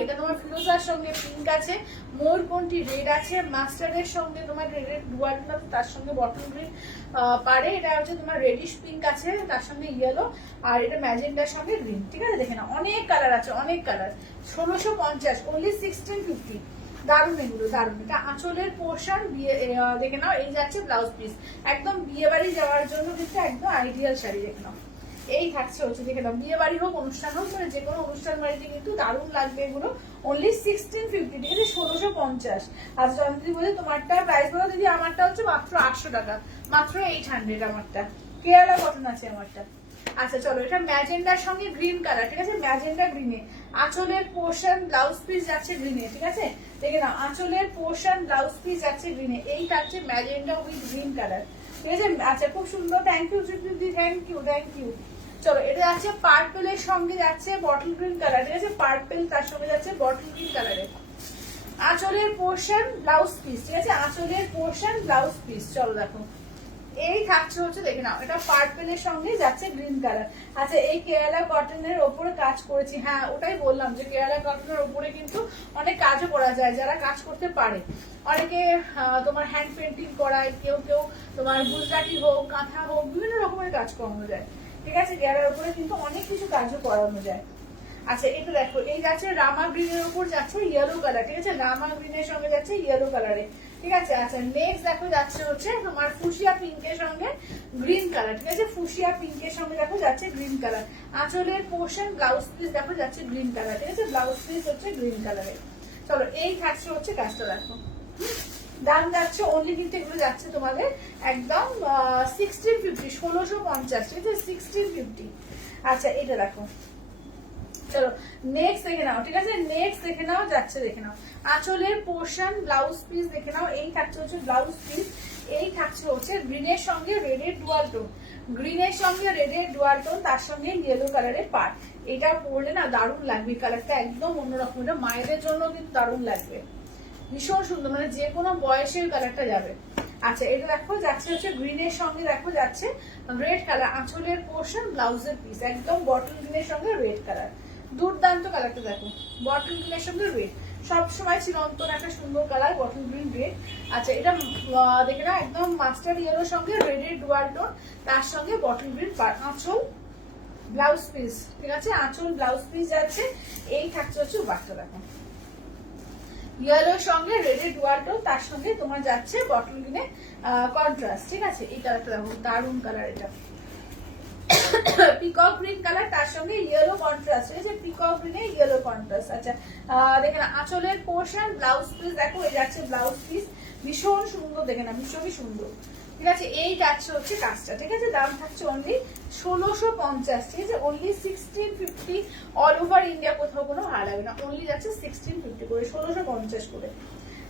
এটা তোমার ফিরোজার সঙ্গে পিঙ্ক আছে, মোরকন্টি রেড আছে, মাস্টার্ডের সঙ্গে তোমার রেডের ডুয়াল তার সঙ্গে বটল গ্রিন পারে, এটা হচ্ছে তোমার রেডিশ পিঙ্ক আছে তার সঙ্গে ইয়েলো, আর এটা ম্যাজেন্ডার সঙ্গে গ্রিন। ঠিক আছে, দেখে নাও অনেক কালার আছে, অনেক কালার। 1650 অনলি 1650। দারুণ এগুলো, দারুণ। এটা আঁচলের পোর্শন দেখে নাও, এই যাচ্ছে ব্লাউজ পিস, একদম বিয়ে বাড়ি যাওয়ার জন্য কিন্তু একদম আইডিয়াল শাড়ি। দেখে নাও এই থাকছে হচ্ছে, দেখে নাও বিয়ে বাড়ি হোক অনুষ্ঠান হোক, মানে যে কোনো অনুষ্ঠান বাড়িতে কিন্তু দারুণ লাগবে এগুলো। অনলি 1650, ঠিক আছে, 1650। আর যদি বলে তোমারটা প্রাইস বলো দিদি, আমারটা হচ্ছে মাত্র 800 টাকা, মাত্র 800 আমারটা। কেরালা কটন আছে আমারটা। আচ্ছা চলো, এটা ম্যাজেন্ডার সঙ্গে গ্রিন কালার, ঠিক আছে, ম্যাজেন্ডা গ্রিনে আঁচলের পোর্শন ব্লাউজ পিস যাচ্ছে গ্রিনে। ঠিক আছে, দেখে নাও আঁচলের পোর্শন ব্লাউজ পিস যাচ্ছে গ্রিনে, এই থাকছে ম্যাজেন্ডা উইথ গ্রিন কালার। ঠিক আছে, আচ্ছা খুব সুন্দর, থ্যাংক ইউ দিদি, থ্যাংক ইউ থ্যাংক ইউ। চলো, এটা যাচ্ছে পার্পেলের সঙ্গে যাচ্ছে বটল গ্রিন কালার। ঠিক আছে, পার্পেল তার সঙ্গে যাচ্ছে বটল গ্রিন কালারের আঁচলের পোর্শন ব্লাউজ পিস। ঠিক আছে, আঁচলের পোর্শন ব্লাউজ পিস। চলো দেখো এই থাকছে হচ্ছে, দেখে নাও এটা পার্পেলের সঙ্গে যাচ্ছে গ্রিন কালার। আচ্ছা, এই কেরালা কটনের ওপরে কাজ করেছি, হ্যাঁ ওটাই বললাম যে কেরালা কটনের ওপরে কিন্তু অনেক কাজও করা যায়, যারা কাজ করতে পারে। অনেকে তোমার হ্যান্ড পেন্টিং করায়, কেউ কেউ তোমার গুজরাটি হোক, কাঁথা হোক, বিভিন্ন রকমের কাজ করানো যায়। ঠিক আছে, কেরালার উপরে কিন্তু অনেক কিছু কাজও করানো যায়। আচ্ছা, এটা দেখো এই যাচ্ছে রামা গ্রিনের উপর যাচ্ছে ইয়েলো কালার। ঠিক আছে, রামা গ্রিনের সঙ্গে যাচ্ছে ইয়েলো কালারে। ঠিক আছে, আচ্ছা নেক্সট দেখো যাচ্ছে হচ্ছে তোমার ফুশিয়া পিঙ্কের সঙ্গে গ্রিন কালার। ঠিক আছে, ফুশিয়া পিঙ্কের সঙ্গে দেখো যাচ্ছে গ্রিন কালার। আঁচলের পোর্শন ব্লাউজ পিস দেখো যাচ্ছে গ্রিন কালার। ঠিক আছে, ব্লাউজ পিস হচ্ছে গ্রিন কালারের। চলো, এই থাকছে হচ্ছে কাজটা দেখো। দাম যাচ্ছে অনলি, কিন্তু এগুলো যাচ্ছে তোমাদের একদম 1650, 1650। ঠিক আছে, 1650। আচ্ছা, এটা দেখো, চলো নেক্সট দেখে নাও। ঠিক আছে, নেক্সট দেখে নাও যাচ্ছে, দেখে নাও আঁচলের পোর্শন ব্লাউজ পিস দেখে নাও, এই থাকছে হচ্ছে ব্লাউজ পিস, এই থাকছে হচ্ছে গ্রিনের সঙ্গে রেডের ডুয়াল টোন, গ্রিনের সঙ্গে রেডের ডুয়াল টোন, তার সঙ্গে ইয়েলো কালারের পার্ট। এটা পরলে না দারুণ লাগবে, কালারটা একদম অন্যরকম, এটা মায়েদের জন্য কিন্তু দারুণ লাগবে, ভীষণ সুন্দর, মানে যে কোনো বয়সের কালারটা যাবে। আচ্ছা, এটা দেখো যাচ্ছে হচ্ছে গ্রিনের সঙ্গে দেখো যাচ্ছে রেড কালার, আঁচলের পোর্শন ব্লাউজের পিস, একদম বটল গ্রিনের সঙ্গে রেড কালার, দুর্দান্ত কালারটা দেখো, বটল গ্রিনের সঙ্গে রেড, সবসময় চিরন্তন একটা সুন্দর কালার বটল গ্রিন রেড। আচ্ছা, এটা দেখে না একদম মাস্টার ইয়েলোর সঙ্গে রেডের ডুয়াল টোন, তার সঙ্গে বটল গ্রিন আঁচল ব্লাউজ পিস। ঠিক আছে, আঁচল ব্লাউজ পিস যাচ্ছে, এই থাকছে হচ্ছে বাক্সটা দেখো ইয়েলোর সঙ্গে রেডের ডুয়াল টোন, তার সঙ্গে তোমার যাচ্ছে বটল গ্রিনে কন্ট্রাস্ট। ঠিক আছে, এই কালারটা দেখো দারুণ কালার, এটা পিকক গ্রিন কালার, তার সঙ্গে ইয়েলো কন্ট্রাস্ট। ঠিক আছে, পিকক গ্রিনে ইয়েলো কন্ট্রাস্ট। আচ্ছা, দেখে না আঁচলের পোর্শন ব্লাউজ পিস দেখো, এই যাচ্ছে ব্লাউজ পিস, ভীষণ সুন্দর, দেখে না ভীষণই সুন্দর। ঠিক আছে, এই যাচ্ছে হচ্ছে কাজটা। ঠিক আছে, দাম থাকছে অনলি 1650। ঠিক আছে, অনলি 1650, অল ওভার ইন্ডিয়া, কোথাও কোনো ভাড়া লাগবে না, অনলি যাচ্ছে 1650 করে, 1650 করে।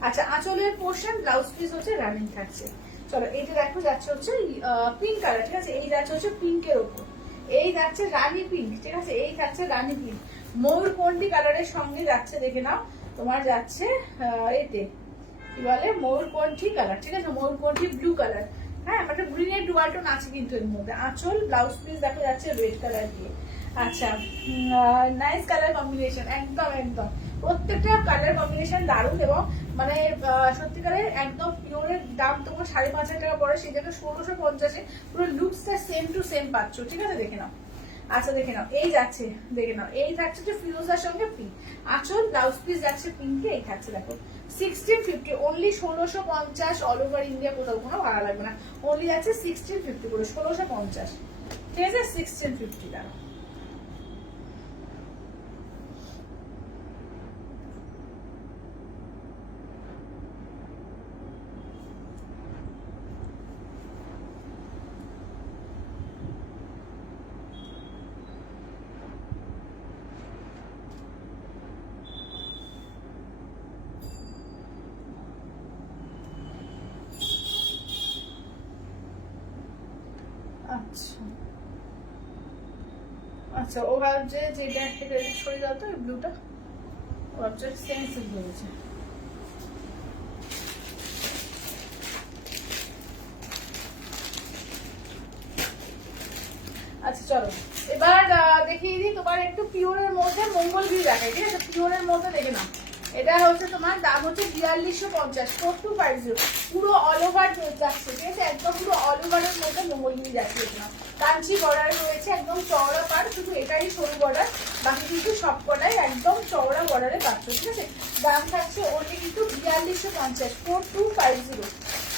আচ্ছা, আঁচলের পোর্শন ব্লাউজ পিস হচ্ছে রানিং থাকছে। চলো, এইটা দেখো যাচ্ছে হচ্ছে পিঙ্ক কালার। ঠিক আছে, এই যাচ্ছে হচ্ছে পিঙ্কের ওপর, এই যাচ্ছে রানী পিঙ্ক। ঠিক আছে, এই থাকছে রানী পিঙ্ক, ময়ূরকন্ঠী কালারের সঙ্গে যাচ্ছে, দেখে নাও তোমার যাচ্ছে এতে কি বলে ময়ূরকন্ঠী কালার। ঠিক আছে, ময়ূরকন্ঠী ব্লু কালার, হ্যাঁ মানে গ্রিনের ডুয়াল টোন আছে কিন্তু এর মধ্যে। আঁচল ব্লাউজ পিস দেখো যাচ্ছে রেড কালার দিয়ে। আচ্ছা, নাইস কালার কম্বিনেশন, একদম একদম প্রত্যেকটা কালার কম্বিনেশন দারুণ, এবং মানে সত্যিকারের একদম পিওরের দাম তোমার 5,500 টাকা পড়ে, সেই জায়গায় 1650-এ পুরো লুকসটা সেম টু সেম পাচ্ছ। ঠিক আছে, দেখে নাও। আচ্ছা, দেখে নাও এই যাচ্ছে, দেখে নাও এই থাকছে যে ফিরোজার সঙ্গে পিঙ্ক, আঁচল ব্লাউজ পিস যাচ্ছে পিঙ্কে, এই থাকছে দেখো 1650, অনলি 1650, অল ওভার ইন্ডিয়া, কোথাও কোনো ভাড়া লাগবে না, অনলি যাচ্ছে 1650 করে, 1650। ঠিক আছে, 1650 টাকা। আচ্ছা আচ্ছা, ও ভাবছে যে এটা থেকে সরে দাও তো, ব্লুটা ও ভাবছে সেন্সিভ হয়েছে। আচ্ছা চলো এবার দেখিয়ে দিই তোমার একটু পিওরের মধ্যে মঙ্গলগিরি দেখাই, ঠিক আছে? পিওরের মধ্যে দেখে নাও, এটা হচ্ছে তোমার দাম হচ্ছে 4250, 4250, পুরো অল ওভার যাচ্ছে, ঠিক আছে? একদম পুরো অল ওভারের মধ্যে মঙ্গলগিরি যাচ্ছে। দেখলাম কাঞ্চি বর্ডার রয়েছে, একদম চওড়া পার, শুধু এটাই সরু বর্ডার, বাকি কিন্তু সব কটাই একদম চওড়া বর্ডারে পাচ্ছ, ঠিক আছে? দাম থাকছে ওটি কিন্তু 4250, 4250,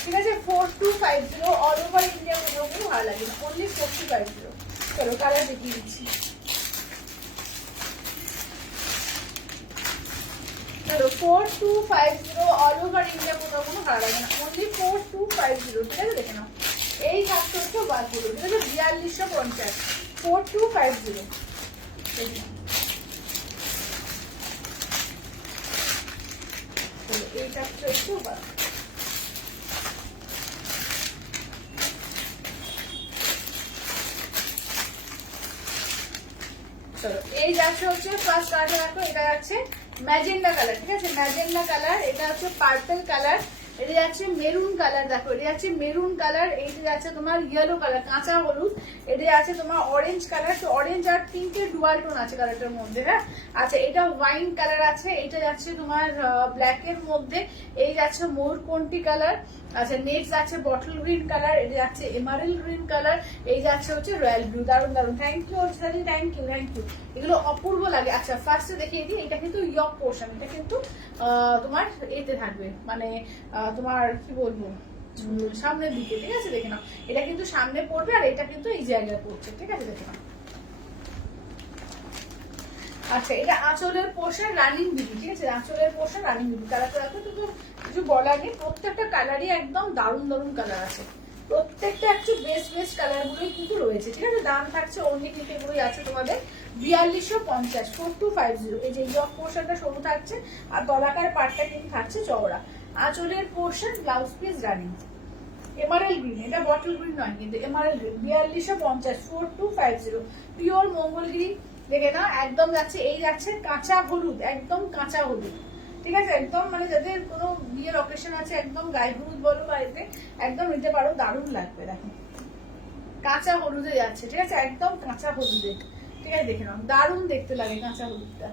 ঠিক আছে? 4250 অল ওভার ইন্ডিয়া, কোনো ভালো লাগে না, অনলি 4250। চলো কালার দেখিয়ে দিচ্ছি। চলো 4250 অল ওভার ইন্ডিয়া, কোনো ভালো লাগে না, অনলি 4250, ঠিক আছে? দেখে নাও এই থাকছে হচ্ছে বাদগুলো, ঠিক আছে? 4250, 4250। এই থাকছে হচ্ছে বাদ। চলো এই যাচ্ছে হচ্ছে ফার্স্ট কালার, দেখো এটা যাচ্ছে ম্যাজেন্ডা কালার, ঠিক আছে? ম্যাজেন্ডা কালার, এটা হচ্ছে পার্পল কালার, এটা যাচ্ছে মেরুন কালার, দেখো এটা যাচ্ছে মেরুন কালার, এইটা যাচ্ছে তোমার ইয়েলো কালার কাঁচা হলুদ, এটা যাচ্ছে তোমার অরেঞ্জ কালার, তো অরেঞ্জ আর পিঙ্কের ডুয়াল টোন আছে কালারটার মধ্যে, হ্যাঁ? আচ্ছা এটা ওয়াইন কালার আছে, এটা যাচ্ছে তোমার ব্ল্যাক এর মধ্যে, এই যাচ্ছে ময়ূরকণ্ঠী কালার, আচ্ছা নেক্সট যাচ্ছে বটল গ্রিন কালার, এটা যাচ্ছে এমারেল গ্রিন কালার, এই যাচ্ছে হচ্ছে রয়্যাল ব্লু। দারুন দারুন, থ্যাংক ইউ অর্চিতাদি, থ্যাংক ইউ থ্যাংক ইউ, এগুলো অপূর্ব লাগে। আচ্ছা ফার্স্টে দেখিয়ে দিই, এটা কিন্তু ইয়ক পোর্শন, এটা কিন্তু তোমার এতে থাকবে, মানে তোমার কি বলবো সামনের দিকে, ঠিক আছে? দেখে নাও এটা কিন্তু সামনে পড়বে, আর এটা কিন্তু এই জায়গায় পড়ছে, ঠিক আছে? দেখে নাও। আচ্ছা এটা আঁচলের পোর্শন রানিং বিবি, ঠিক আছে? আঁচলের পোর্শন রানিং বিবি, কালারটা দেখো তো কিছু বলার নেই, প্রত্যেকটা কালারই একদম দারুণ দারুণ কালার আছে, প্রত্যেকটা একটু বেস্ট বেস্ট কালার গুলোই কিন্তু রয়েছে, ঠিক আছে? দাম থাকছে অনলি কিন্তু এগুলোই আছে তোমাদের 4250, 4250। এই যে ইয়ক পোর্শনটা সরু থাকছে, আর তলাকার পাটটা কিন্তু থাকছে চওড়া। আঁচলের portion blouse piece running, emerald green, এটা বটল গ্রিন নয় কিন্তু এমারেল গ্রিন, 4250, 4250, পিওর মঙ্গলগিরি। দেখে না একদম যাচ্ছে, এই যাচ্ছে কাঁচা হলুদ, একদম কাঁচা হলুদ, ঠিক আছে? একদম মানে যাদের কোনো বিয়ের অকেশন আছে, একদম গায়ে হলুদ বলো বাড়িতে, একদম নিতে পারো, দারুণ লাগবে। দেখো কাঁচা হলুদে যাচ্ছে, ঠিক আছে? একদম কাঁচা হলুদে, ঠিক আছে? দেখে নাও দারুণ দেখতে লাগে কাঁচা হলুদটা।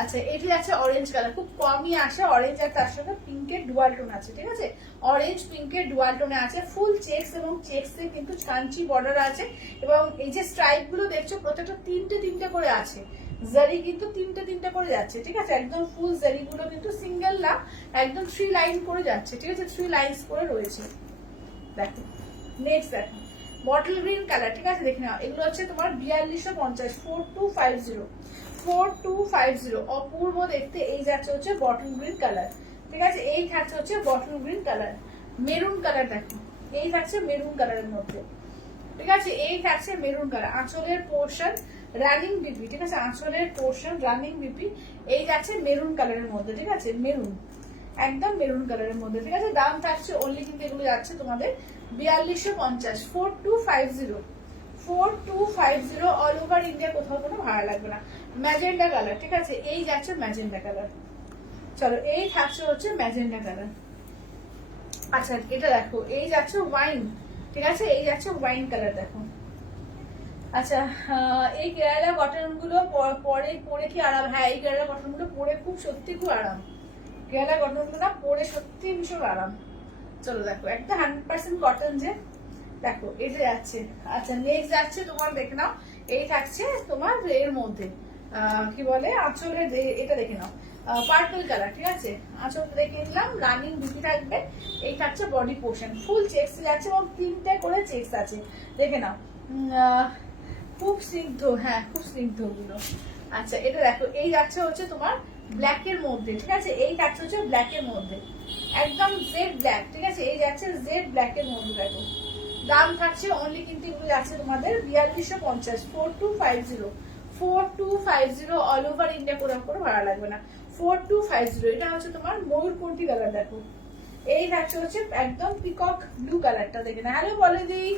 আচ্ছা এটি আছে অরেঞ্জ কালার, খুব কমই আসে অরেঞ্জ, আর তার সাথে পিঙ্কের ডুয়াল টোন আছে, ঠিক আছে? অরেঞ্জ পিঙ্কের ডুয়াল টোনে আছে, ফুল চেক্স এবং চেক্সে কিন্তু কাঞ্চি বর্ডার আছে, এবং এই যে স্ট্রাইপ গুলো দেখছো প্রত্যেকটা তিনটে তিনটে করে আছে, জারি কিন্তু তিনটে তিনটে করে যাচ্ছে, ঠিক আছে? একদম ফুল জারি গুলো কিন্তু সিঙ্গেল না, একদম 3 লাইন করে যাচ্ছে, ঠিক আছে? 3 লাইনস করে রয়েছে। দেখো নেক্সট দেখো বটল গ্রিন কালার, ঠিক আছে? দেখে নাও এগুলো হচ্ছে তোমার 4250, 4250, 4250, অপূর্ব দেখতে। এই যাচ্ছে হচ্ছে বটল গ্রিন কালার, ঠিক আছে? এই থাকছে হচ্ছে bottle green colour, maroon colour, দেখো এই থাকছে মেরুন কালারের মধ্যে, ঠিক আছে? এই থাকছে মেরুন কালার। আঁচলের পোর্শন রানিং বিপি, ঠিক আছে? আঁচলের পোর্শন রানিং বিপি, এই যাচ্ছে মেরুন কালারের মধ্যে, ঠিক আছে? মেরুন, একদম মেরুন কালারের মধ্যে, ঠিক আছে? দাম থাকছে অনলি কিন্তু এগুলো যাচ্ছে তোমাদের 4250, 4250, 4250 অল ওভার ইন্ডিয়া, কোথাও কোনো ভাড়া লাগবে না। ম্যাজেন্ডা কালার, ঠিক আছে? এই যাচ্ছে ম্যাজেন্ডা কালার। চলো এই থাকছে হচ্ছে ম্যাজেন্ডা কালার। আচ্ছা এটা দেখো এই যাচ্ছে ওয়াইন, ঠিক আছে? এই যাচ্ছে ওয়াইন কালার, দেখো। আচ্ছা এই কেরালা কটন গুলো পরে কি আরাম? হ্যাঁ এই কেরালা কটন গুলো পরে খুব সত্যি খুব আরাম, কেরালা কটন গুলো না পরে সত্যি ভীষণ আরাম। চলো দেখো একটা 100% কটন, যে দেখো এই যে যাচ্ছে। আচ্ছা নেক্সট যাচ্ছে তোমার, দেখে নাও এই থাকছে তোমার এর মধ্যে কি বলে আঁচলের, এটা দেখে নাও পার্পল কালার, ঠিক আছে? আঁচল দেখে নিলাম, রানিং দুটি থাকবে। এই থাকছে বডি পোর্শন, ফুল চেক্স যাচ্ছে এবং 3টে করে চেক্স আছে, দেখে নাও খুব স্নিগ্ধ, হ্যাঁ খুব স্নিগ্ধ গুলো। আচ্ছা এটা দেখো এই যাচ্ছে হচ্ছে তোমার ব্ল্যাক এর মধ্যে, ঠিক আছে? এই থাকছে হচ্ছে ব্ল্যাক এর মধ্যে, একদম জেড ব্ল্যাক, ঠিক আছে? এই যাচ্ছে জেড ব্ল্যাক এর মধ্যে, দেখো দাম থাকছে অনলি কিন্তু এগুলো যাচ্ছে তোমাদের 4250, 4250, 4250 অল ওভার ইন্ডিয়া, কোথাও করে ভাড়া লাগবে না। 4250, এটা হচ্ছে তোমার ময়ূরকণ্ঠী কালার, দেখো এই থাকছে হচ্ছে একদম পিকক ব্লু কালারটা, দেখে না হ্যালো বলে দিই,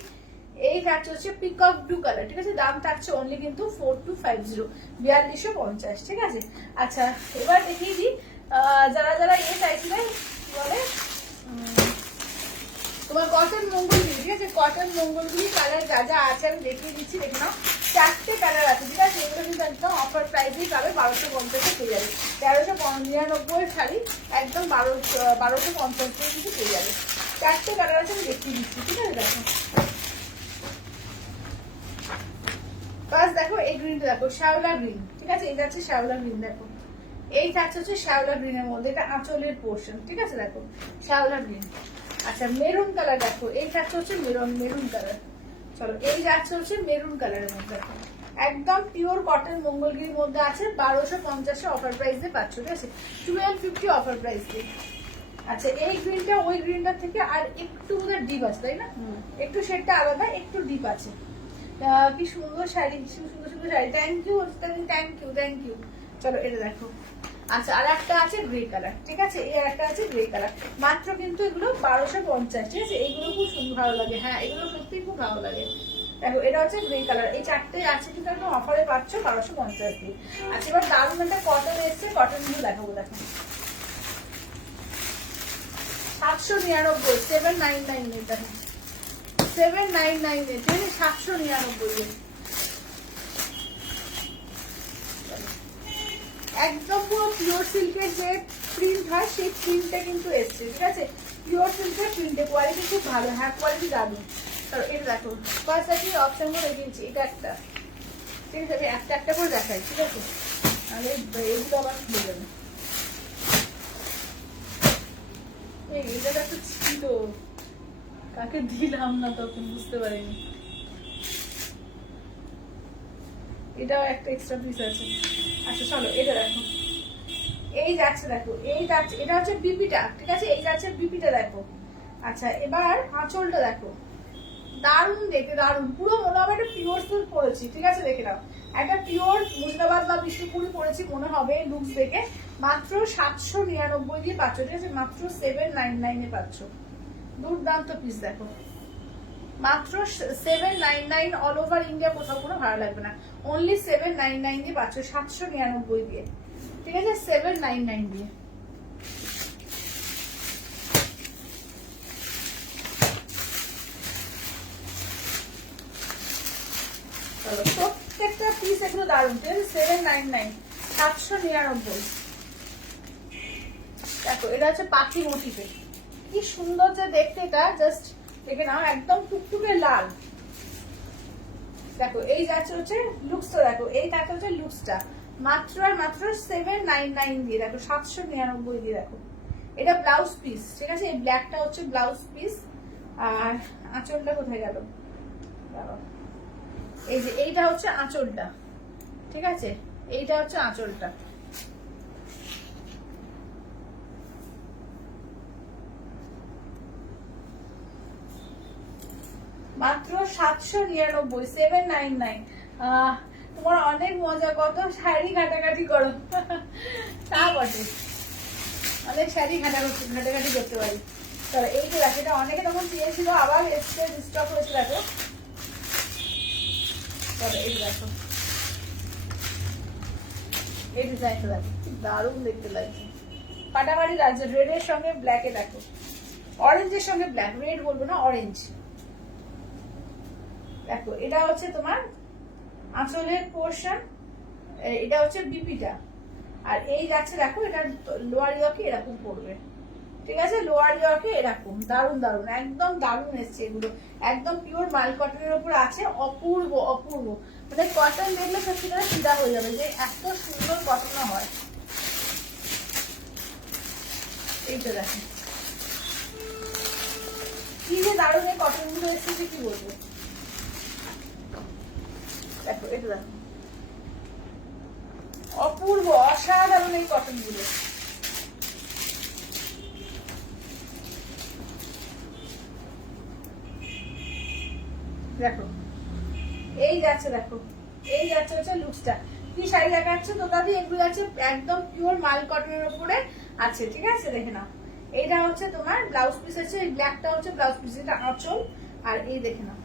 এই থাকছে হচ্ছে পিকক ব্লু কালার, ঠিক আছে? দাম থাকছে অনলি কিন্তু 4250, 4250, ঠিক আছে? আচ্ছা এবার দেখিয়ে দিই যারা যারা চাইছিলেন বলে তোমার কটন মঙ্গলগিরি, ঠিক আছে? কটন মঙ্গলগিরি কালার যা যা আছে আমি দেখিয়ে দিচ্ছি, দেখে নাও। 4টে কালার আছে, ঠিক আছে? এগুলো কিন্তু একদম অফার প্রাইসেই পাবে, 1250 পেয়ে যাবে। 1399 শাড়ি একদম 1250 কিন্তু পেয়ে যাবে। 4টে কালার আছে, আমি দেখিয়ে দিচ্ছি, ঠিক আছে? দেখো ফার্স্ট দেখো এই গ্রিনটা, দেখো শ্যাওলা গ্রিন, ঠিক আছে? এটা হচ্ছে শ্যাওলা গ্রিন, দেখো এইটা হচ্ছে শ্যাওলা গ্রিনের মধ্যে, এটা আঁচলের পোর্শন, ঠিক আছে? দেখো শ্যাওলা গ্রিন। আচ্ছা মেরুন কালার, দেখো এইটা হচ্ছে মেরুন কালার। চলো এই যাচ্ছে হচ্ছে মেরুন কালারের মধ্যে, দেখো একদম পিওর কটন মঙ্গলগিরির মধ্যে আছে, 1250 অফার প্রাইসে পাচ্ছ, ঠিক আছে? 1250 অফার প্রাইস দিয়ে। আচ্ছা এই গ্রিনটা ওই গ্রিনটার থেকে আর একটু ডিপ আছে, তাই না? একটু শেডটা আলাদা, একটু ডিপ আছে। কি সুন্দর শাড়ি, সুন্দর সুন্দর sari. Thank you, thank you. চলো এটা দেখো। আচ্ছা আর একটা আছে গ্রে কালার, ঠিক আছে? এই আর একটা আছে গ্রে কালার, মাত্র কিন্তু এগুলো 1250, ঠিক আছে? এইগুলো খুব সুন্দর ভালো লাগে, হ্যাঁ এগুলো সত্যি খুব ভালো লাগে। দেখো এটা হচ্ছে গ্রে কালার, এই 4টে আছে কিন্তু একদম অফারে পাচ্ছ 1250 দিয়ে। আচ্ছা এবার দারুণ একটা কটন এসছে, কটন গুলো দেখাবো, দেখো 799, 799 এটা 799 ঠিক আছে? 799 একদম পুরো পিওর সিল্কের যে প্রিন্ট হয় সেই প্রিন্টটা কিন্তু এসছে, ঠিক আছে? পিওর সিল্কের প্রিন্টে কোয়ালিটি খুব ভালো, হ্যাঁ কোয়ালিটি দারুণ। তাহলে এটা দেখো ফার্স্ট আছে অপশন গুলো রেখেছি, এটা একটা, ঠিক আছে? আমি একটা একটা করে দেখাই, ঠিক আছে? তাহলে এগুলো আবার খুলে যাবে। এইটা একটা ছিল, কাকে দিলাম না তখন বুঝতে পারিনি। এটাও একটা এক্সট্রা পিস আছে। আচ্ছা চলো এটা দেখো, এই যাচ্ছে, দেখো এই যাচ্ছে, এটা হচ্ছে বিপিটা, ঠিক আছে? এই যাচ্ছে বিপিটা, দেখো। আচ্ছা এবার আঁচলটা দেখো, দারুণ দেখতে, দারুণ, পুরো মনে হবে একটা পিওর সিল্ক পরেছি, ঠিক আছে? দেখে নাও একটা পিওর মুর্শিদাবাদ বা বিষ্ণুপুরি পরেছি মনে হবে লুকস দেখে। মাত্র 799 দিয়ে পাচ্ছ, ঠিক আছে? মাত্র 799 পাচ্ছ, দুর্দান্ত পিস। দেখো মাত্র 799, অল ওভার ইন্ডিয়া কোথাও কোনো ভাড়া লাগবে না, অনলি 799 দিয়ে পাচ্ছ, 799 দিয়ে, ঠিক আছে? 799 দিয়ে। চলো প্রত্যেকটা পিস এগুলো দারুণ, ঠিক আছে? 799, 799। দেখো এটা হচ্ছে পাখি মোটিভে, কি সুন্দর যে দেখতে, এটা জাস্ট দেখে নাও, একদম টুকটুকে লাল। দেখো এই যাচ্ছে হচ্ছে লুকসটা, দেখো এই থাকে হচ্ছে লুকসটা, মাত্র আর মাত্র 799 দিয়ে, দেখো 799 দিয়ে। দেখো এটা ব্লাউজ পিস, ঠিক আছে? এই ব্ল্যাকটা হচ্ছে ব্লাউজ পিস। আর আঁচলটা কোথায় গেল, এই যে এইটা হচ্ছে আঁচলটা, ঠিক আছে? এইটা হচ্ছে আঁচলটা। মাত্র 799, 799। তোমার অনেক মজা, কত শাড়ি ঘাটাঘাটি করো তা বটে, অনেক শাড়ি ঘাটাঘাটি করতে পারি। চলো এই যে দেখো, এটা অনেকে তখন চেয়েছিল, আবার এসে স্টক হয়েছে, দেখো। চলো এই দেখো, এই ডিজাইনটা দেখো, কি দারুণ দেখতে লাগছে, ফাটাফাটি লাগছে। রেডের সঙ্গে ব্ল্যাকে, দেখো অরেঞ্জের সঙ্গে ব্ল্যাক, রেড বলবো না, অরেঞ্জ। দেখো এটা হচ্ছে তোমার আঁচলের পোর্শন, এটা হচ্ছে বিপিটা। আর এই যাচ্ছে দেখো, এটা লোয়ার ইয়কে এরকম পড়বে, ঠিক আছে? লোয়ার ইয়কে এরকম, দারুণ দারুণ, একদম দারুণ এসছে এগুলো, একদম পিওর মাল কটনের উপর আছে, অপূর্ব অপূর্ব। মানে কটন দেখলে সত্যি করে ফিদা হয়ে যাবে যে এত সুন্দর কটন হয়। এইটা দেখো কি যে দারুণ এই কটন গুলো এসেছে, কি বলবো। দেখো এটা দেখো, অপূর্ব অসাধারণ এই কটন গুলো। দেখো এই যাচ্ছে, দেখো এই যাচ্ছে হচ্ছে লুকসটা। কি শাড়ি দেখাচ্ছে তোমরা, এগুলো যাচ্ছে একদম পিওর মাল কটনের উপরে আছে, ঠিক আছে? দেখে নাও এইটা হচ্ছে তোমার ব্লাউজ পিস আছে, এই ব্ল্যাকটা হচ্ছে ব্লাউজ পিস, এটা আঁচল। আর এই দেখে নাও,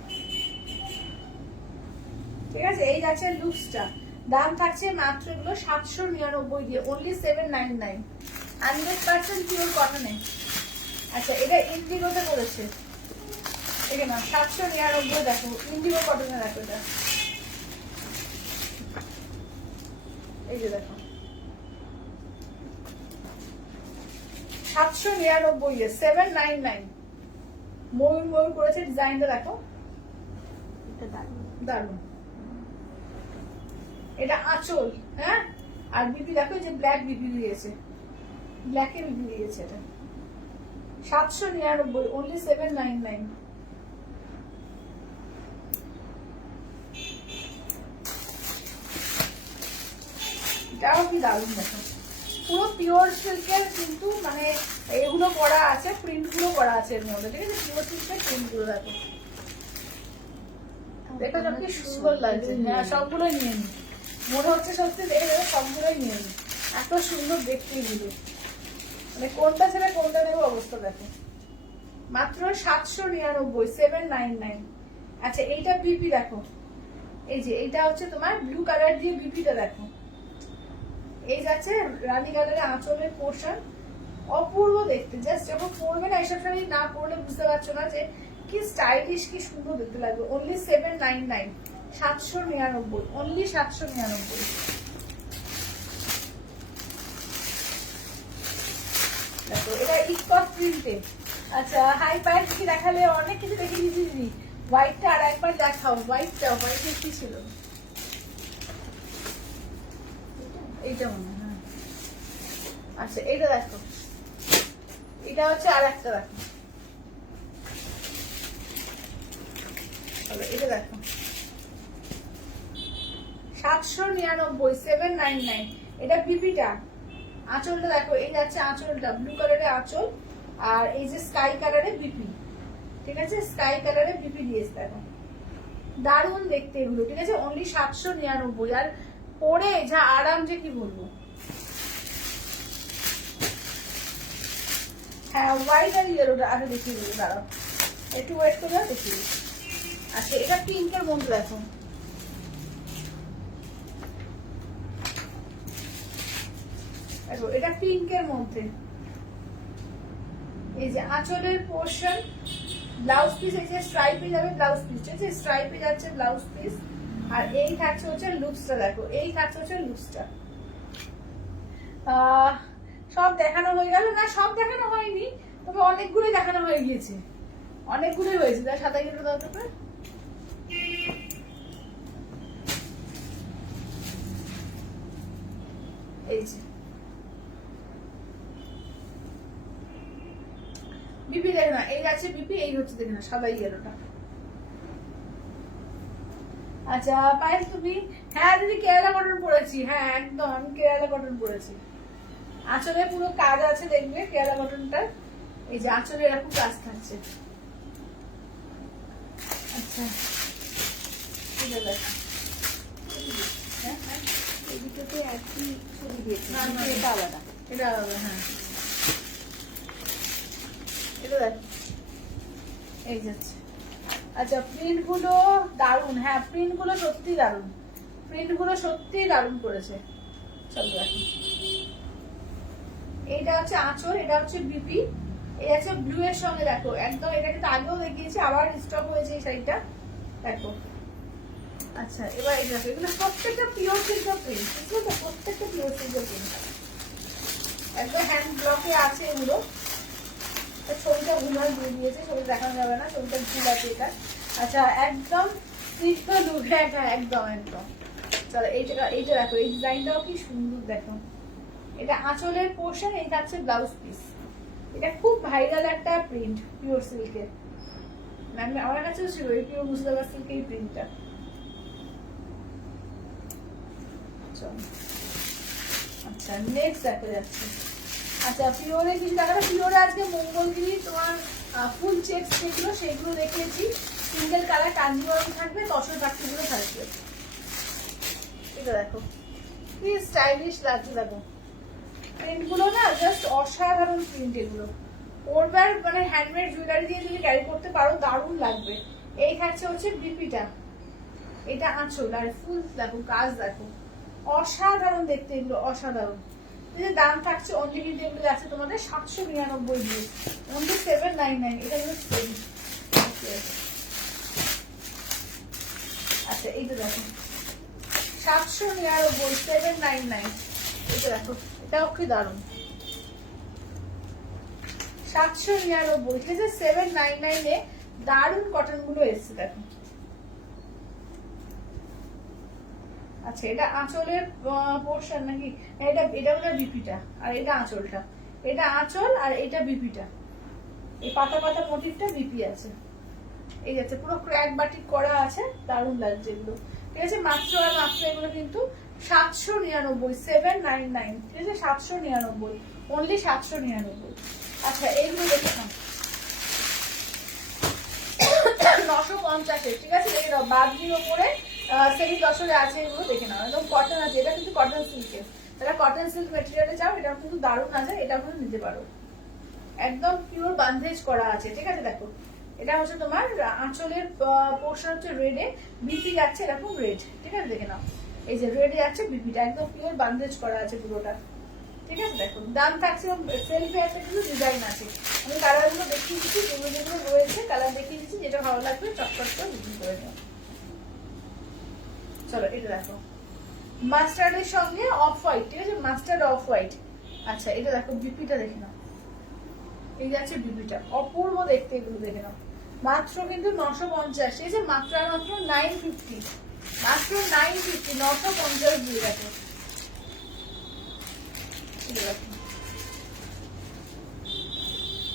ঠিক আছে? এই যাচ্ছে লুকসটা, দাম থাকছে মাত্র এগুলো 799 দিয়ে, অনলি 799, 100% পিওর কটনে। আচ্ছা এটা ইন্ডিগোতে করেছে, এখানে 799 দেখো, ইন্ডিগো কটনে দেখো এটা, এই যে দেখো 799 799, ময়ূর ময়ূর করেছে, ডিজাইনটা দেখো দারুন। এটা আঁচল, হ্যাঁ, আর বিপি দেখো যে ব্ল্যাক বিপি দিয়েছে, ব্ল্যাকে বিপি দিয়েছে, এটা 799, only 799। এটাও কি দারুন দেখো, পুরো পিওর সিল্কের, কিন্তু মানে এগুলো করা আছে, প্রিন্ট গুলো করা আছে এর মধ্যে, ঠিক আছে, পিওর সিল্কের প্রিন্ট গুলো দেখো, দেখো যত কি সুন্দর লাগছে। হ্যাঁ, সবগুলোই নিয়ে নি, মনে হচ্ছে সত্যি দেখে দেখো সবগুলোই নিয়ে নি, এত সুন্দর দেখতে এগুলো, মানে কোনটা ছেড়ে কোনটা নেবো অবস্থা দেখো। মাত্র 799, 799। আচ্ছা, এইটা বিপি দেখো, এই যে এইটা হচ্ছে তোমার ব্লু কালার দিয়ে বিপিটা দেখো, এই যাচ্ছে রানী কালারের আঁচলের পোর্শন, অপূর্ব দেখতে, জাস্ট যখন পরবে না এসব শাড়ি না পরলে বুঝতে পারছো না যে কি স্টাইলিশ, কি সুন্দর দেখতে লাগবে। Only 799, 799, only 799। দেখো এটা ইকট প্রিন্টে। আচ্ছা, হাই পায়ের কি দেখালে, অনেক কিছু দেখিয়ে দিয়েছি দিদি, হোয়াইটটা আর একবার দেখাও, হোয়াইটটা, হোয়াইটে কি ছিল, এইটা মনে হয়, হ্যাঁ। আচ্ছা, এইটা দেখো, এটা হচ্ছে আর একটা দেখো, এটা দেখো 799, 799, এটা বিপিটা। আঁচলটা দেখো, এই যাচ্ছে আঁচলটা, ব্লু কালারের আঁচল, আর এই যে স্কাই কালারের বিপি, ঠিক আছে, স্কাই কালারের বিপি দিয়েছে দেখো, দারুণ দেখতে এগুলো, ঠিক আছে, অনলি 799। আর পরে যা আরাম, যে কি বলবো। হ্যাঁ, হোয়াইট আর ইয়েলোটা আগে দেখিয়ে দেবো, দাঁড়াও একটু ওয়েট করে দেখিয়ে দিই। আচ্ছা, এটা পিঙ্কের মধ্যে দেখো, দেখো এটা পিঙ্কের মধ্যে, এই যে আঁচলের পোর্শন, ব্লাউজ পিস, এই যে স্ট্রাইপে যাবে ব্লাউজ পিস, ঠিক আছে, স্ট্রাইপে যাচ্ছে ব্লাউজ পিস, আর এই থাকছে হচ্ছে লুকসটা দেখো, এই থাকছে হচ্ছে লুকসটা। সব দেখানো হয়ে গেল না, সব দেখানো হয়নি, তবে অনেকগুলোই দেখানো হয়ে গিয়েছে, অনেকগুলোই হয়েছে। তার সাথে কিন্তু দরকার, এই যে বিপি দেখে না, এই যাচ্ছে বিপি, এই হচ্ছে দেখে না সাদা ইয়েলোটা। আচ্ছা পায়েল তুমি, হ্যাঁ দিদি কেরালা কটন পরেছি, হ্যাঁ একদম আমি কেরালা কটন পরেছি, আঁচলে পুরো কাজ আছে দেখবে কেরালা কটনটা, এই যে আঁচলে এরকম কাজ থাকছে। আচ্ছা, এটা দেখো, এদিকে একই ছবি দিয়েছে, না, না, এটা আলাদা, এটা আলাদা, হ্যাঁ এটা দেখো, এই যাচ্ছে। আচ্ছা, প্রিন্ট গুলো দারুন, হ্যাঁ প্রিন্ট গুলো সত্যি দারুন, প্রিন্ট গুলো সত্যি দারুন করেছে। চলো দেখো, এইটা হচ্ছে আঁচল, এটা হচ্ছে বিপি, এই আছে ব্লু এর সঙ্গে দেখো একদম, এটা কিন্তু আগেও দেখিয়েছি, আবার স্টক হয়েছে এই শাড়িটা দেখো। আচ্ছা, এবার এই দেখো, এগুলো প্রত্যেকটা পিওর সিল্কের প্রিন্ট, বুঝলো তো, প্রত্যেকটা পিওর সিল্কের প্রিন্ট, একদম হ্যান্ড ব্লকে আছে এগুলো। ছবিটা ভুলভাল দিয়ে দিয়েছে, ছবি দেখানো যাবে না, ছবিটা ভুল আছে এটা। আচ্ছা, একদম স্নিগ্ধ লুক, একদম একদম একদম। চলো এইটা দেখো, এই ডিজাইনটাও কি সুন্দর দেখো, এটা আঁচলের পোর্শন, এই থাকছে ব্লাউজ পিস, এটা খুব ভাইরাল একটা প্রিন্ট পিওর সিল্কের, আমার কাছেও ছিল এই পিওর মুর্শিদাবাদ সিল্কের এই প্রিন্টটা। আচ্ছা, নেক্সট দেখা যাচ্ছে। আচ্ছা, পিওরে কিছু দেখাটা, পিওরে আজকে মঙ্গলগিরি তোমার ফুল চেক্স যেগুলো সেগুলো দেখিয়েছি, সিঙ্গেল কালার কাঞ্জিবরম থাকবে, তসর পাখিগুলো থাকবে। এটা দেখো কি স্টাইলিশ লাগছে, দেখো প্রিন্ট গুলো না জাস্ট অসাধারণ প্রিন্ট, এগুলো ওরবার মানে হ্যান্ডমেড জুয়েলারি দিয়ে যদি ক্যারি করতে পারো দারুণ লাগবে। এই থাকছে হচ্ছে বিপিটা, এটা আঁচল, আর ফুল দেখো, কাজ দেখো, অসাধারণ দেখতে এগুলো, অসাধারণ। দাম থাকছে অনলি, কিন্তু এগুলো আছে তোমাদের 799 দিয়ে, অনলি 799, এটা হলো সেম। আচ্ছা এইটা দেখো 799 799, এটা দেখো এটাও কি দারুণ 799, ঠিক আছে 799 এ দারুণ কটন গুলো এসছে দেখো। আচ্ছা এটা আঁচলের পোর্শন নাকি, এটা এটা হলো বিপিটা আর এটা আঁচলটা, এটা আঁচল আর এটা বিপিটা, এই পাতা পাতা মোটিভটা বিপি আছে, এই যাচ্ছে পুরো ক্র্যাক বাটিক করা আছে, দারুণ লাগছে এগুলো, ঠিক আছে মাত্র আর মাত্র এগুলো কিন্তু 799 799, ঠিক আছে 799 অনলি 799। আচ্ছা এইগুলো দেখে নাও 950, ঠিক আছে দেখে নাও বাদনির ওপরে সেমি দশরে আছে, এগুলো দেখে নাও একদম কটন আছে, এটা কিন্তু কটন সিল্কের, যারা কটন সিল্ক মেটেরিয়ালে চাও এটাও কিন্তু দারুণ আছে, এটা কিন্তু নিতে পারো, একদম পিওর বান্দেজ করা আছে, ঠিক আছে দেখো এটা হচ্ছে তোমার আঁচলের পোর্শন হচ্ছে রেডে, বিপি যাচ্ছে এরকম রেড, ঠিক আছে দেখে নাও এই যে রেডে যাচ্ছে বিপিটা, একদম পিওর বান্দেজ করা আছে পুরোটা, ঠিক আছে দেখো দাম থাকছে, সেলফে একটা কিন্তু ডিজাইন আছে, আমি কালারগুলো দেখিয়ে দিচ্ছি, যেগুলো যেগুলো রয়েছে কালার দেখিয়ে দিচ্ছি, যেটা ভালো লাগবে চটপট করে বুকিং করে নাও। চলো এটা দেখো মাস্টার্ডের সঙ্গে অফ হোয়াইট, ঠিক আছে মাস্টার্ড অফ হোয়াইট। আচ্ছা এটা দেখো বিপিটা দেখে নাও, এই যাচ্ছে বিপিটা অপূর্ব দেখতে, এগুলো দেখে নাও মাত্র কিন্তু 950, এই যে মাত্র আর মাত্র 950, মাত্র 950 950 দিয়ে দেখো।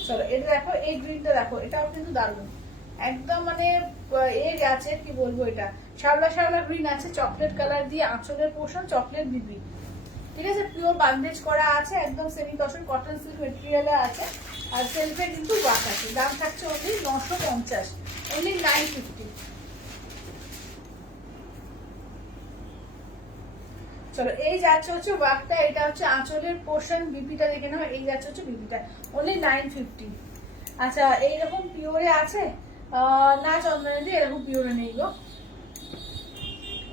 চলো এটা দেখো এই গ্রিনটা দেখো, এটাও কিন্তু দারুণ একদম মানে এর আছে কি বলবো, এটা শ্যাওলা শ্যাওলা গ্রিন আছে, চকলেট কালার দিয়ে আঁচলের পোর্শন চকলেট বিবি, ঠিক আছে পিওর বান্দেজ করা আছে, একদম সেমি তসর কটন সিল্ক মেটেরিয়ালে আছে, আর সেলফে কিন্তু ওয়ার্ক আছে, দাম থাকছে অনলি 950 অনলি 950। চলো এই যাচ্ছে হচ্ছে ওয়ার্কটা, এটা হচ্ছে আঁচলের পোর্শন, বিপিটা দেখে নাও এই যাচ্ছে হচ্ছে বিপিটা অনলি 950। আচ্ছা এইরকম পিওরে আছে না চন্দনে দিয়ে, এরকম পিওরে নেই গো,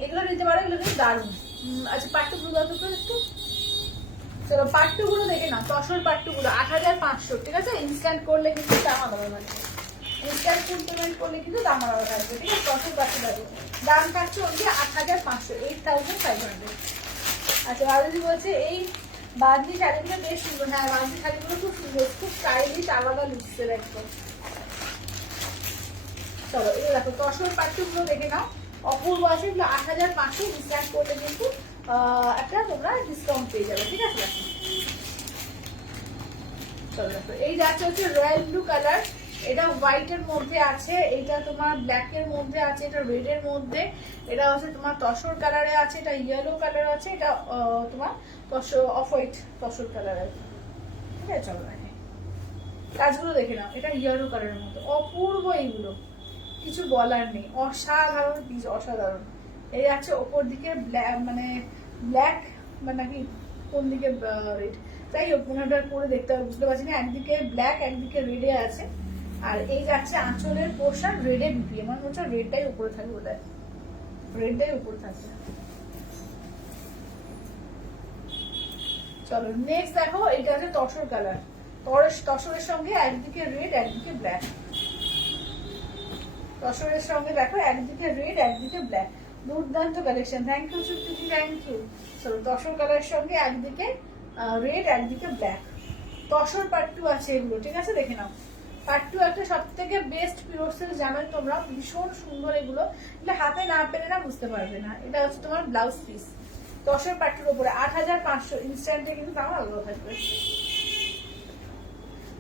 এগুলো নিতে পারো, এগুলো কিন্তু দারুণ। আচ্ছা পাট্টুগুলো দাও তো একটু, চলো পাট্টুগুলো দেখে নাও, তসর পাট্টুগুলো 8500, ঠিক আছে ইনস্ট্যান্ট করলে কিন্তু দাম আলাদা থাকবে, ইনস্ট্যান্ট ফুল পেমেন্ট করলে কিন্তু দাম আলাদা থাকবে, ঠিক আছে তসর পাট্টু থাকবে, দাম থাকছে অনলি 8500 8500। আচ্ছা বাদলি বলছে এই বাদলি শাড়িগুলো বেশ সুন্দর, হ্যাঁ বাদলি শাড়িগুলো খুব সুন্দর, খুব স্টাইলিশ আলাদা লুকসের একদম। চলো এটা দেখো তসর পাট্টুগুলো দেখে নাও অপূর্ব আছে, এগুলো 8500, ইনস্ট্যান্ট করলে কিন্তু একটা তোমরা ডিসকাউন্ট পেয়ে যাবে, ঠিক আছে দেখো। চলো দেখো এই যাচ্ছে হচ্ছে রয়্যাল ব্লু কালার, এটা হোয়াইট এর মধ্যে আছে, এটা তোমার ব্ল্যাক এর মধ্যে আছে, এটা রেড এর মধ্যে, এটা হচ্ছে তোমার তসর কালারে আছে, এটা ইয়েলো কালার আছে, এটা তোমার tussar off white tussar colour আছে, ঠিক আছে চলো দেখে কাজগুলো দেখে নাও, এটা ইয়েলো কালারের মধ্যে অপূর্ব, এইগুলো কিছু বলার নেই, অসাধারণ পিস অসাধারণ। এই আছে ওপর দিকে ব্ল্যাক মানে ব্ল্যাক মানে নাকি কোন দিকে রেড, যাই হোক ওনাটা পরে দেখতে হবে বুঝতে পারছি না, একদিকে ব্ল্যাক একদিকে রেডে আছে, আর এই যাচ্ছে আঁচলের পোর্শন রেডে বিপি, আমার মনে হচ্ছে রেডটাই উপরে থাকবে, বোধহয় রেডটাই উপরে থাকবে। চলো নেক্সট দেখো এটা হচ্ছে তসর কালার, তসরের সঙ্গে একদিকে রেড একদিকে ব্ল্যাক, তসরের সঙ্গে দেখো একদিকে রেড একদিকে ব্ল্যাক, দুর্দান্ত collection, thank you Supriti thank you. চলো তসর কালারের সঙ্গে একদিকে রেড একদিকে ব্ল্যাক, তসর পাট্টু আছে এগুলো, ঠিক আছে দেখে নাও পাট্টু একটা সব থেকে বেস্ট পিওর সিল্ক, জানোই তোমরা ভীষণ সুন্দর, এগুলো এগুলো হাতে না পেলে না বুঝতে পারবে না, এটা হচ্ছে তোমার ব্লাউজ পিস তসর পাট্টুর উপরে 8500, ইনস্ট্যান্টে কিন্তু দাম আলাদা থাকবে।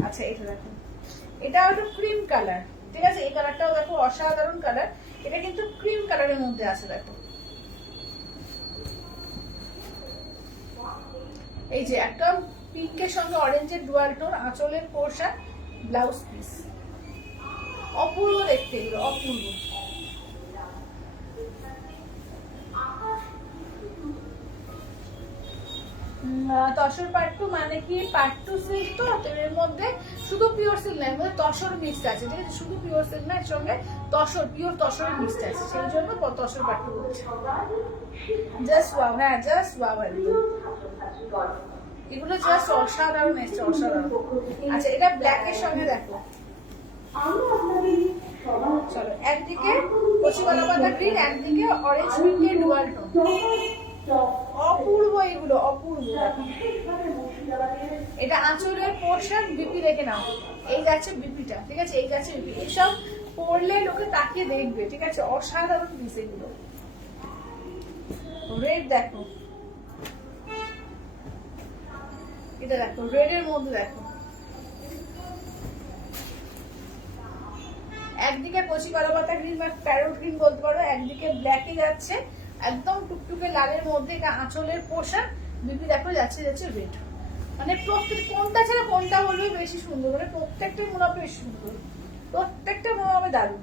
আচ্ছা এটা দেখো এটা হলো ক্রিম কালার, ঠিক আছে এই কালারটাও দেখো অসাধারণ কালার, এটা কিন্তু ক্রিম কালারের মধ্যে আছে দেখো, এই যে একটা পিঙ্কের সঙ্গে অরেঞ্জের ডুয়াল টোন, আঁচলের পোর্শন ব্লাউজ পিস, অপূর্ব দেখতে এগুলো অপূর্ব। তসর পাট্টু মানে কি পাট্টু সিল্ক, তো এর মধ্যে শুধু পিওর সিল্ক না, এর মধ্যে তসর মিক্সড আছে, ঠিক আছে শুধু পিওর সিল্ক না, এর সঙ্গে তসর পিওর তসর মিক্সড আছে, সেই জন্য তসর পাট্টু বলছে। জাস্ট ওয়াও, হ্যাঁ জাস্ট ওয়াও, এগুলো জাস্ট অসাধারণ এসছে অসাধারণ। আচ্ছা এটা ব্ল্যাক এর সঙ্গে দেখো, চলো একদিকে কচি কলা পাতা গ্রিন, একদিকে অরেঞ্জ পিঙ্কের ডুয়াল টোন। অপূর্ব এগুলো, অপূর্ব। এটা আঁচলের পোর্শন, বিপি দেখে নাও, এই যাচ্ছে বিপিটা, ঠিক আছে, এই যাচ্ছে বিপি। এইসব পরলে লোকে তাকিয়ে দেখবে, ঠিক আছে, অসাধারণ পিস এগুলো। রেড দেখো, এটা দেখো রেড এর মধ্যে দেখো, একদিকে কচি কলা পাতা গ্রিন বা প্যারোট গ্রিন বলতে পারো, একদিকে ব্ল্যাকে যাচ্ছে একদম টুকটুকে লালের মধ্যে। এটা আঁচলের পোশাক, বিপি দেখো যাচ্ছে যাচ্ছে রেড। মানে প্রত্যেক কোনটা ছাড়া কোনটা বলবে বেশি সুন্দর, মানে প্রত্যেকটাই মনে হবে বেশি সুন্দর, প্রত্যেকটা মনে হবে দারুণ।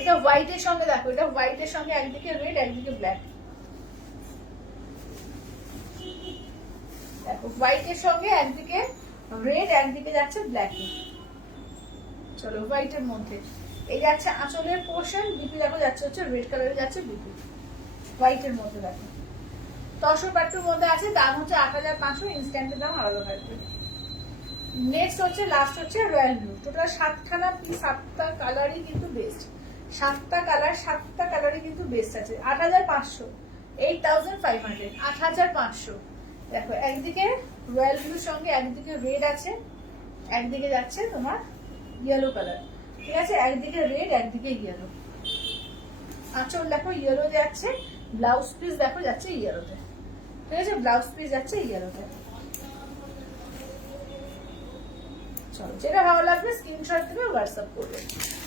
এটা হোয়াইটের সঙ্গে দেখো, এটা হোয়াইটের সঙ্গে একদিকে রেড একদিকে ব্ল্যাক, দেখো হোয়াইটের সঙ্গে একদিকে রেড একদিকে যাচ্ছে ব্ল্যাক। চলো হোয়াইটের মধ্যে এই যাচ্ছে আঁচলের পোর্শন, বিপি দেখো যাচ্ছে হচ্ছে রেড কালারে যাচ্ছে বিপি, হোয়াইটের মধ্যে দেখো। তসর পাট্টুর মধ্যে আছে, দাম হচ্ছে 8500, ইনস্ট্যান্টের দাম আলাদা থাকবে। নেক্সট হচ্ছে লাস্ট হচ্ছে রয়্যাল ব্লু। টোটাল 7খানা পিস, 7টা কালারই কিন্তু বেস্ট, 7টা কালার 7টা কালারই কিন্তু বেস্ট আছে। 8500, 8500, 8500। দেখো একদিকে রয়্যাল ব্লুর সঙ্গে একদিকে রেড আছে, একদিকে যাচ্ছে তোমার ইয়েলো কালার, ঠিক আছে, একদিকে রেড একদিকে ইয়েলো। আঁচল দেখো ইয়েলো যাচ্ছে, ব্লাউজ পিস দেখো যাচ্ছে ইয়েলোতে, ঠিক আছে, ব্লাউজ পিস যাচ্ছে ইয়েলোতে। চলো যেটা ভালো লাগবে স্ক্রিনশট দিবে, হোয়াটসঅ্যাপ করবে।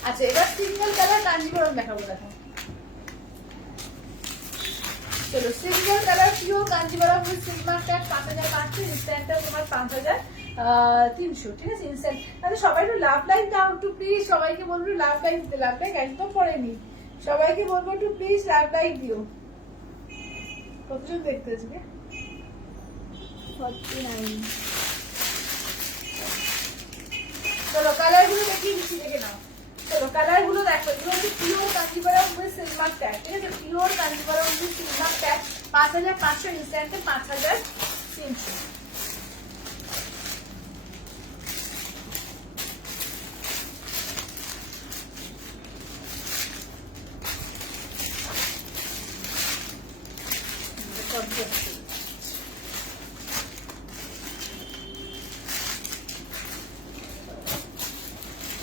আচ্ছা এবার সিঙ্গেল কালার কাঞ্জিবরম দেখাবো, দেখো চলো single colour pure Kanjeevaram with silk mark tag 5500, ইনস্ট্যান্টটা তোমার 5300, ঠিক আছে, ইনস্ট্যান্ট। তাহলে সবাই একটু লাভ লাইক দাও একটু প্লিজ, সবাইকে বলবো লাভ লাইক দিতে, লাভ লাইক একদম পড়েনি, সবাইকে বলবো একটু প্লিজ লাভ লাইক দিও। কতজন দেখতে আসবে? 49। চলো কালার গুলো দেখিয়ে দিচ্ছি, দেখে নাও। চলো কালার গুলো দেখো, এগুলো হচ্ছে pure Kanjeevaram with silk mark tag, ঠিক আছে, pure Kanjeevaram with silk mark tag 5500, ইনস্ট্যান্টে 5300।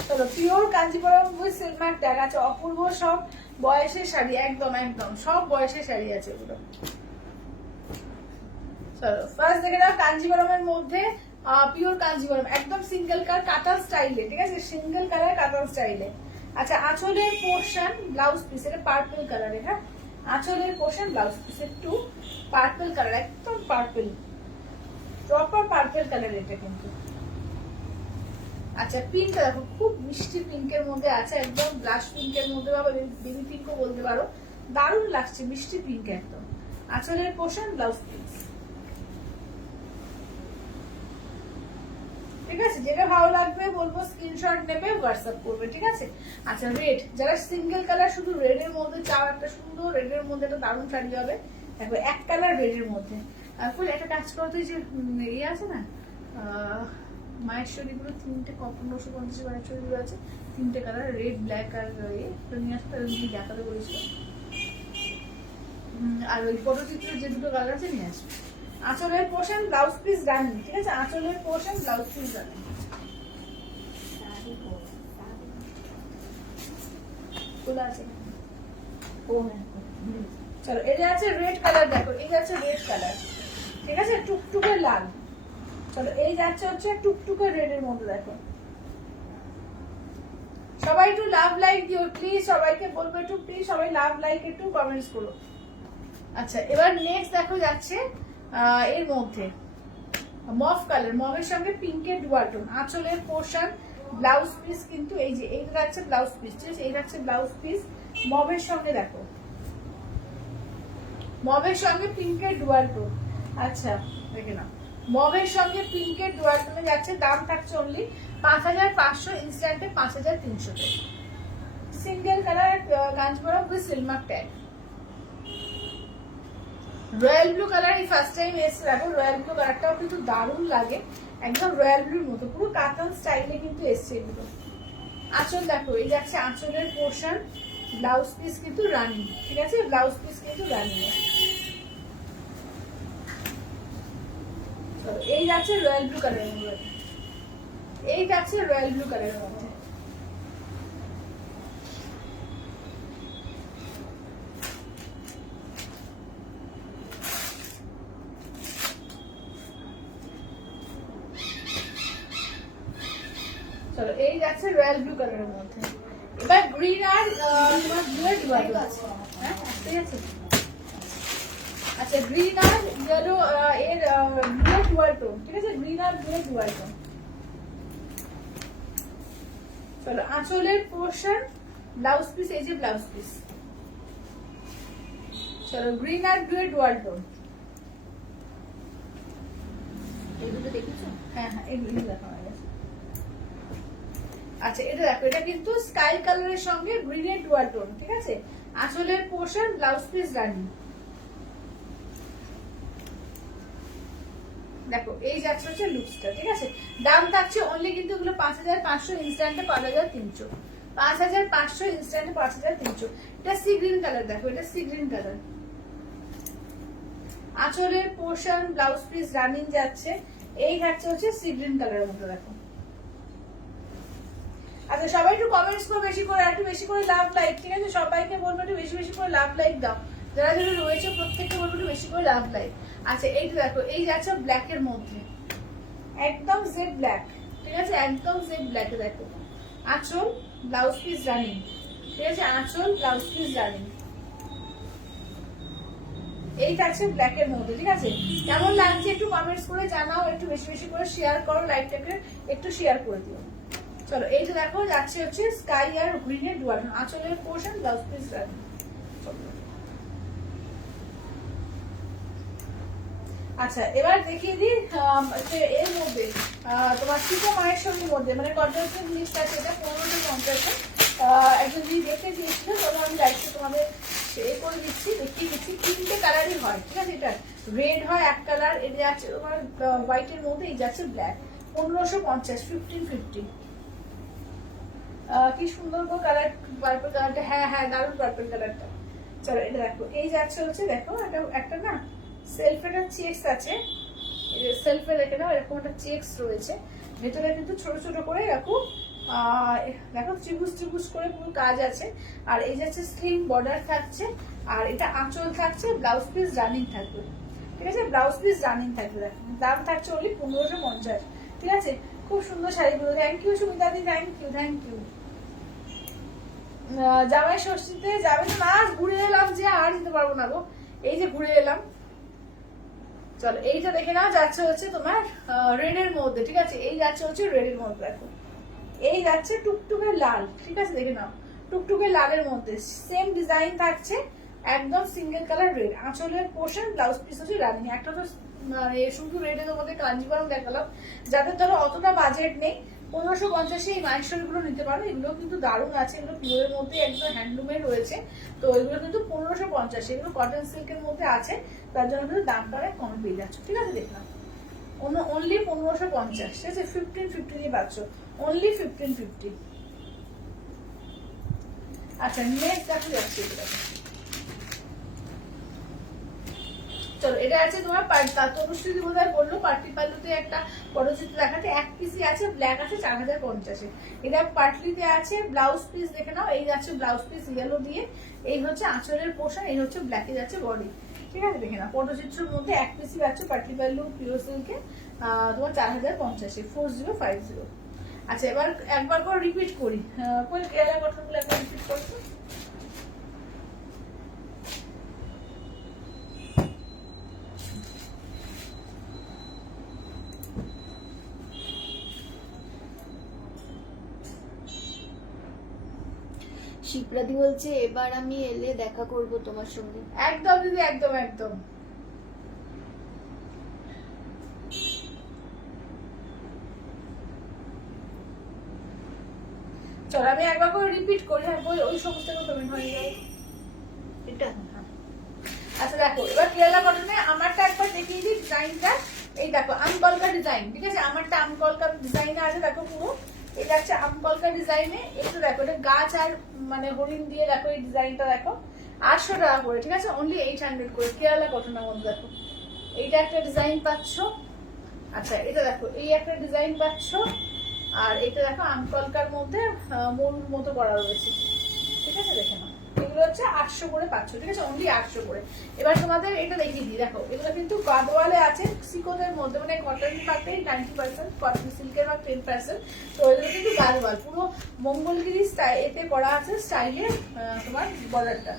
চলো pure Kanjeevaram with silk mark tag আছে, অপূর্ব সব বয়সের শাড়ি, একদম একদম সব বয়সের শাড়ি আছে এগুলো। চলো ফার্স্ট দেখে নাও কাঞ্জিবরমের মধ্যে পিওর কাঞ্জিবরম, একদম সিঙ্গেল কালার কাটার স্টাইলে, ঠিক আছে, সিঙ্গেল কালার কাটার স্টাইলে। আচ্ছা আঁচলের পোর্শন ব্লাউজ পিস, এটা পার্পল কালারে, হ্যাঁ আঁচলের পোর্শন ব্লাউজ পিস একটু পার্পল কালার, একদম পার্পল, প্রপার পার্পল কালার এটা কিন্তু। আচ্ছা পিঙ্ক দেখো, খুব মিষ্টি পিঙ্কের মধ্যে আছে, একদম ব্লাশ পিঙ্কের মধ্যে বা বেবি পিঙ্কও বলতে পারো, দারুণ লাগছে মিষ্টি পিঙ্ক একদম। আঁচলের পোর্শন ব্লাউজ পিস, ঠিক আছে, যেটা ভালো লাগবে বলবো স্ক্রিনশট নেবে, হোয়াটসঅ্যাপ করবে, ঠিক আছে। আচ্ছা রেড, যারা সিঙ্গেল কালার শুধু রেড এর মধ্যে চাও, একটা সুন্দর রেড এর মধ্যে একটা দারুণ শাড়ি হবে, দেখো এক কালার রেড এর মধ্যে। ফুল একটা কাজ করতে যে ইয়ে আছে না মায়ের শরীরগুলো, 3টে 1550 মায়ের শরীরগুলো আছে, 3টে কালার রেড ব্ল্যাক আর নিয়ে আসতে দেখাতে বলেছিল, আর ওই পটচিত্রের যে দুটো কালার আছে নিয়ে আসবে। আঁচলের পোর্শন ব্লাউজ পিস ডান, ঠিক আছে, আঁচলের পোর্শন ব্লাউজ পিস ডান। চলো এটা আছে রেড কালার, দেখো এই যাচ্ছে রেড কালার, ঠিক আছে, টুকটুকে লাল। চলো এই যাচ্ছে হচ্ছে টুকটুকে রেড এর মধ্যে, দেখো সবাই একটু লাভ লাইক দিও প্লিজ, সবাইকে বলবো একটু প্লিজ সবাই লাভ লাইক একটু কমেন্টস করো। আচ্ছা এবার নেক্সট দেখো যাচ্ছে এর মধ্যে মভ কালার, মভের সঙ্গে পিঙ্কের ডুয়াল টোন, আঁচলের পোর্শন ব্লাউজ পিস কিন্তু এই যে এইটা যাচ্ছে ব্লাউজ পিস, ঠিক আছে, এই যাচ্ছে ব্লাউজ পিস মভের সঙ্গে, দেখো মভের সঙ্গে পিঙ্কের ডুয়াল টোন। আচ্ছা দেখে নাও, মভের সঙ্গে পিঙ্কের ডুয়াল টোনে যাচ্ছে, দাম থাকছে only 5500, ইনস্ট্যান্টে 5300, single colour Kanjeevaram with silk mark tag. Royal blue colour এই ফার্স্ট টাইম এসে, দেখো রয়্যাল ব্লু কালারটাও কিন্তু দারুণ লাগে, একদম রয়্যাল ব্লুর মতো পুরো কাতান স্টাইলে কিন্তু এসছে এগুলো। আঁচল দেখো, এই যাচ্ছে আঁচলের পোর্শন, ব্লাউজ পিস কিন্তু রানিং, ঠিক আছে, ব্লাউজ পিস কিন্তু রানিং। এই যাচ্ছে রয়্যাল ব্লু কালারের মধ্যে, এই যাচ্ছে রয়্যাল ব্লু কালারের মধ্যে। চলো এই যাচ্ছে রয়্যাল ব্লু কালারের মধ্যে। এবার গ্রিন আর তোমার ব্লু এর ডিভাইড আছে, হ্যাঁ ঠিক আছে। আচ্ছা গ্রিন আর ইয়েলো এর ব্লু এর ডুয়াল টোন, ঠিক আছে, গ্রিন আর ব্লু এর ডুয়াল টোন। চলো আঁচলের পোর্শন, ব্লাউজ পিস, এই যে ব্লাউজ পিস। চলো গ্রিন আর ব্লু এর ডুয়াল টোন। এই দুটো দেখেছো? হ্যাঁ হ্যাঁ এগুলো দেখা হয়ে গেছে। আচ্ছা এটা দেখো, এটা কিন্তু স্কাই কালারের সঙ্গে গ্রিনের ডুয়াল টোন, ঠিক আছে। আঁচলের পোর্শন, ব্লাউজ পিস রানি। দেখো এই যাচ্ছে হচ্ছে লুকসটা, ঠিক আছে। দাম থাকছে অনলি কিন্তু এগুলো 5500, ইনস্ট্যান্টে 5300, 5500 ইনস্ট্যান্টে 5300। এটা সি গ্রিন কালার, দেখো এটা সি গ্রিন কালার। আঁচলের পোর্শন, ব্লাউজ পিস রানিং যাচ্ছে, এই যাচ্ছে হচ্ছে সি গ্রিন কালারের মতো, দেখো। আচ্ছা সবাই একটু কমেন্টস করো বেশি করে, একটু বেশি করে লাভ লাইক, ঠিক আছে, সবাইকে বলবো একটু বেশি বেশি করে লাভ লাইক দাও, যারা যারা রয়েছে প্রত্যেককে বলবো একটু বেশি করে লাভ লাইক। আচ্ছা এইটা দেখো, এই যাচ্ছে ব্ল্যাক এর মধ্যে, একদম জেড ব্ল্যাক, ঠিক আছে, একদম জেড ব্ল্যাক। দেখো আঁচল, ব্লাউজ পিস রানিং, ঠিক আছে, আঁচল ব্লাউজ পিস রানিং। এইটা আছে ব্ল্যাক এর মধ্যে, ঠিক আছে। কেমন লাগছে একটু কমেন্টস করে জানাও, একটু বেশি বেশি করে শেয়ার করো, লাইকটাকে একটু শেয়ার করে দিও। চলো এইটা দেখো যাচ্ছে হচ্ছে স্কাই আর গ্রিনের ডুয়াল, আঁচলের পোর্শন, ব্লাউজ পিস রানিং। আচ্ছা এবার দেখিয়ে দিই এর মধ্যে তোমার চিকো মায়ের সঙ্গে মধ্যে মানে কন্ট্রাস্টের জিনিসটা আছে, এটা 1550। একজন যদি দেখতে দিয়েছিল তখন আমি লাইটটা তোমাদের শেয়ার করে দিচ্ছি, দেখিয়ে দিচ্ছি। 3টে কালারই হয়, ঠিক আছে, এটা রেড হয় এক কালার, এটা যাচ্ছে তোমার হোয়াইটের মধ্যে, এই যাচ্ছে ব্ল্যাক। 1550, 1550। কি সুন্দর গো কালার, পার্পল কালারটা, হ্যাঁ হ্যাঁ দারুণ পার্পল কালারটা। চলো এটা দেখো, এই যাচ্ছে হচ্ছে দেখো এটা একটা না সেলফের চেক্স আছে, সেলফে রেখে দাও, এরকম একটা চেক্স রয়েছে, ভেতরে কিন্তু ছোট ছোট করে এরকম দেখো ত্রিভুজ ত্রিভুজ করে পুরো কাজ আছে। আর এই যাচ্ছে স্লিম বর্ডার থাকছে, আর এটা আঁচল থাকছে, ব্লাউজ পিস রানিং থাকবে, ঠিক আছে, ব্লাউজ পিস রানিং থাকবে। দেখো দাম থাকছে অনলি 1550, ঠিক আছে। খুব সুন্দর শাড়িগুলো, থ্যাংক ইউ সুমিতাদি, থ্যাংক ইউ থ্যাংক ইউ। জামাই ষষ্ঠীতে যাবে তো না, ঘুরে এলাম যে আর যেতে পারবো না গো, এই যে ঘুরে এলাম। চলো এইটা দেখে নাও, যাচ্ছে হচ্ছে তোমার রেড এর মধ্যে, ঠিক আছে, এই যাচ্ছে হচ্ছে রেড এর মধ্যে। দেখো এই যাচ্ছে টুকটুকে লাল, ঠিক আছে, দেখে নাও টুকটুকে লালের মধ্যে সেম ডিজাইন থাকছে, একদম সিঙ্গেল কালার রেড। আঁচলের পোর্শন, ব্লাউজ পিস হচ্ছে রানিং। একটা তো শুধু রেডের মধ্যে কাঞ্জিভারম দেখালাম, যাদের ধরো অতটা বাজেট নেই, 1550 এই মায়ের শাড়িগুলো নিতে পারো। এগুলো কিন্তু দারুণ আছে, এগুলো পিওরের মধ্যে একদম হ্যান্ডলুমের রয়েছে, তো এগুলো কিন্তু 1550, এগুলো কটন সিল্কের মধ্যে আছে, তার জন্য কিন্তু দামটা অনেক কমে পেয়ে যাচ্ছ, ঠিক আছে। দেখলাম অনলি 1550, ঠিক আছে, 1550 পাচ্ছ, অনলি 1550। আচ্ছা নেক্সট দেখো যাচ্ছে, চলো এটা আছে তোমার তনুশ্রী বোধহয় বললো পার্টি পাল্লুতে একটা পটচিত্র দেখাতে, এক পিসি আছে, ব্ল্যাক আছে 4050। এটা পাটলিতে আছে, ব্লাউজ পিস দেখে নাও, এই যাচ্ছে ব্লাউজ পিস ইয়েলো দিয়ে, এই হচ্ছে আঁচলের পোর্শন, এই হচ্ছে ব্ল্যাকে যাচ্ছে বডি, ঠিক আছে, দেখে নাও পটচিত্রের মধ্যে এক পিসি পাচ্ছ পার্টি পাল্লু পিওর সিল্কে, তোমার 4050, 4050। আচ্ছা এবার একবার করে রিপিট করি, কেরালা কটনগুলো একবার রিপিট করছো। শিপ্রাদি বলছে এবার আমি এলে দেখা করব তোমার সঙ্গে। একদম দিদি, একদম একদম। চল আমি একবার করে রিপিট করি, হ্যাঁ ওই সমস্ত পেমেন্ট হয়ে যায় এটা। আচ্ছা দেখো এবার কেরালা কটনে আমারটা একবার দেখিয়ে দিই ডিজাইনটা। এই দেখো আমকলকা ডিজাইন, ঠিক আছে, আমারটা আমকলকা ডিজাইন আছে, দেখো পুরো এটা হচ্ছে আমকলকা ডিজাইনে। একটু দেখো এটা গাছ আর মানে হরিণ দিয়ে দেখো এই ডিজাইনটা দেখো, 800 টাকা করে, ঠিক আছে, অনলি 800 করে, কেরালা কটনের মধ্যে। দেখো এইটা একটা ডিজাইন পাচ্ছ। আচ্ছা এটা দেখো এই একটা ডিজাইন পাচ্ছ, আর এটা দেখো আমকলকার মধ্যে মরুর মতো করা রয়েছে, ঠিক আছে, দেখে নাও। এগুলো হচ্ছে 800 করে পাচ্ছ, ঠিক আছে, অনলি 800 করে। এবার তোমাদের এটা দেখিয়ে দিই, দেখো এগুলো কিন্তু গাদওয়ালে আছে, সিকোদের মধ্যে, মানে কটন পাবে 90%, কটন সিল্কের ভাগ 10%। তো এগুলো কিন্তু গাদওয়াল, পুরো মঙ্গলগিরি এতে করা আছে স্টাইলে তোমার বর্ডারটা।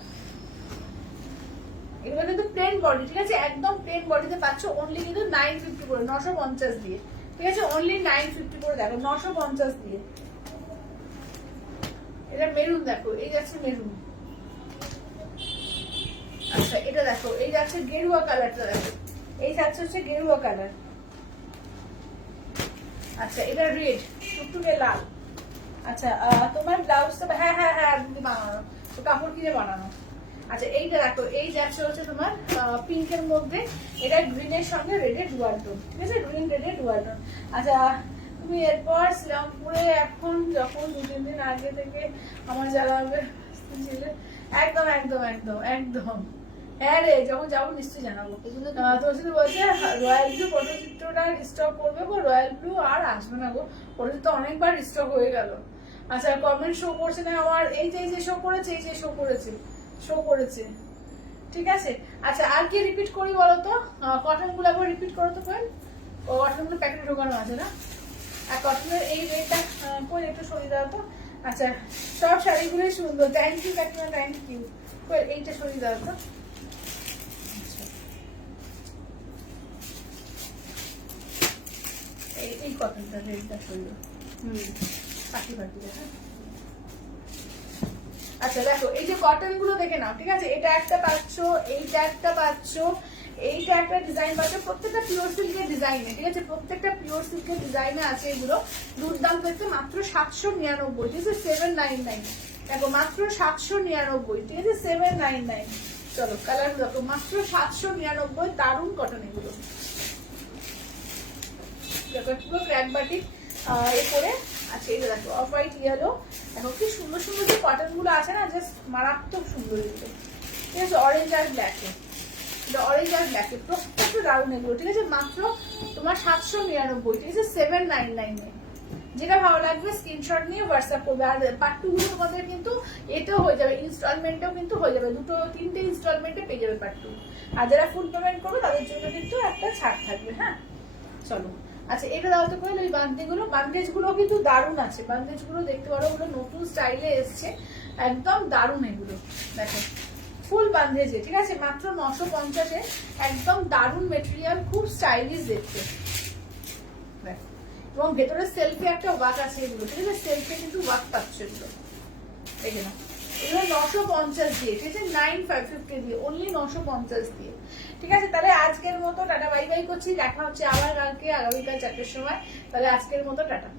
এগুলো কিন্তু প্লেন বডি, ঠিক আছে, একদম প্লেন বডিতে পাচ্ছ, অনলি কিন্তু 950 করে, 950 দিয়ে, ঠিক আছে, অনলি 950 করে। দেখো 950 দিয়ে। এটা মেরুন, দেখো এই যাচ্ছে মেরুন। আচ্ছা এটা দেখো এই যাচ্ছে গেরুয়া কালারটা, দেখো এই যাচ্ছে হচ্ছে গেরুয়া কালার। আচ্ছা এটা রেড, টুকটুকে লাল। আচ্ছা তোমার ব্লাউজটা, হ্যাঁ হ্যাঁ হ্যাঁ দিদি বানানো, তো কাপড় কিনে বানানো। আচ্ছা এইটা দেখো এই যাচ্ছে হচ্ছে তোমার পিঙ্কের মধ্যে, এটা গ্রিনের সঙ্গে রেডের ডুয়াল টোন, ঠিক আছে, গ্রিন রেডের ডুয়াল টোন। আচ্ছা তুমি এরপর শ্রীরামপুরে এখন যখন 2-3 দিন আগে থেকে আমার জানাবে একদম একদম একদম একদম, হ্যাঁ রে যখন যাবো নিশ্চয়ই জানাবো। তোর সাথে বলছে রয়্যাল ব্লু পটচিত্রটা স্টক করবে গো, রয়্যাল ব্লু আর আসবে না গো, পটচিত্র অনেকবার স্টক হয়ে গেল। আচ্ছা কমেন্ট শো করছে না আমার, এই যে শো করেছে, এই যে শো করেছে, ঠিক আছে। আচ্ছা আর কি রিপিট করি বলো তো, কটন গুলো একবার রিপিট করো তো ফ্রেন্ড, ও কটন গুলো প্যাকেটে ঢোকানো আছে না, আর কটনের এই রেটটা কই একটু সরিয়ে দাও তো। আচ্ছা সব শাড়িগুলোই সুন্দর, থ্যাংক ইউ কাকিমা, থ্যাংক ইউ। এইটা সরিয়ে দাও তো। এই কটনটা রেটটা সরিয়ে পাখি পাখি। আচ্ছা দেখো এই যে কটন গুলো দেখে নাও, ঠিক আছে, এটা একটা পাচ্ছ, এইটা একটা পাচ্ছ, এইটা একটা ডিজাইন পাচ্ছ, প্রত্যেকটা পিওর সিল্কের ডিজাইনে, ঠিক আছে, প্রত্যেকটা পিওর সিল্কের ডিজাইনে আছে। এগুলো দুর্দান্ত হচ্ছে মাত্র 799, ঠিক আছে, 799। দেখো মাত্র 799, ঠিক আছে, 799। চলো কালার দেখো, মাত্র 799, দারুণ কটন এগুলো। দেখো পুরো ক্র্যাক বাটিক এ করে। আচ্ছা এটা দেখো অফ হোয়াইট ইয়েলো, দেখো কি সুন্দর সুন্দর যে কটন গুলো আছে না, জাস্ট মারাত্মক সুন্দর এগুলো, ঠিক আছে, অরেঞ্জ আর ব্ল্যাকে, অরেঞ্জ আর ব্ল্যাকে প্রত্যেকটা দারুণ এগুলো, ঠিক আছে, মাত্র তোমার 799, ঠিক আছে, 799। যেটা ভালো লাগবে স্ক্রিনশট নিয়ে হোয়াটসঅ্যাপ করবে। আর পার্ট 2 গুলো তোমাদের কিন্তু এতেও হয়ে যাবে, ইনস্টলমেন্টেও কিন্তু হয়ে যাবে, 2-3টে ইনস্টলমেন্টে পেয়ে যাবে পার্ট 2। আর যারা ফুল পেমেন্ট করবে তাদের জন্য কিন্তু একটা ছাড় থাকবে। হ্যাঁ চলো আচ্ছা এটা দাও তো কইল, ওই বান্দেগুলো, বান্দেজ গুলো কিন্তু দারুণ আছে, বান্দেজ গুলো দেখতে পারো, ওগুলো নতুন স্টাইলে এসছে, একদম দারুণ এগুলো। দেখো ফুল বান্দেজে, ঠিক আছে, মাত্র 950-এ, একদম দারুণ মেটেরিয়াল, খুব স্টাইলিশ দেখতে। দেখো এবং ভেতরে সেলফি একটা ওয়ার্ক আছে এগুলো, ঠিক আছে, সেলফি কিন্তু ওয়ার্ক পাচ্ছ এগুলো, দেখে না, এগুলো 950 দিয়ে, ঠিক আছে, 9550 দিয়ে, অনলি 950 দিয়ে, ঠিক আছে। তাহলে আজকের মতো টাটা বাই বাই করছি, দেখা হচ্ছে আবার কালকে আগামীকাল 4টের সময়। তাহলে আজকের মতো টাটা।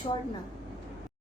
শর্ট না।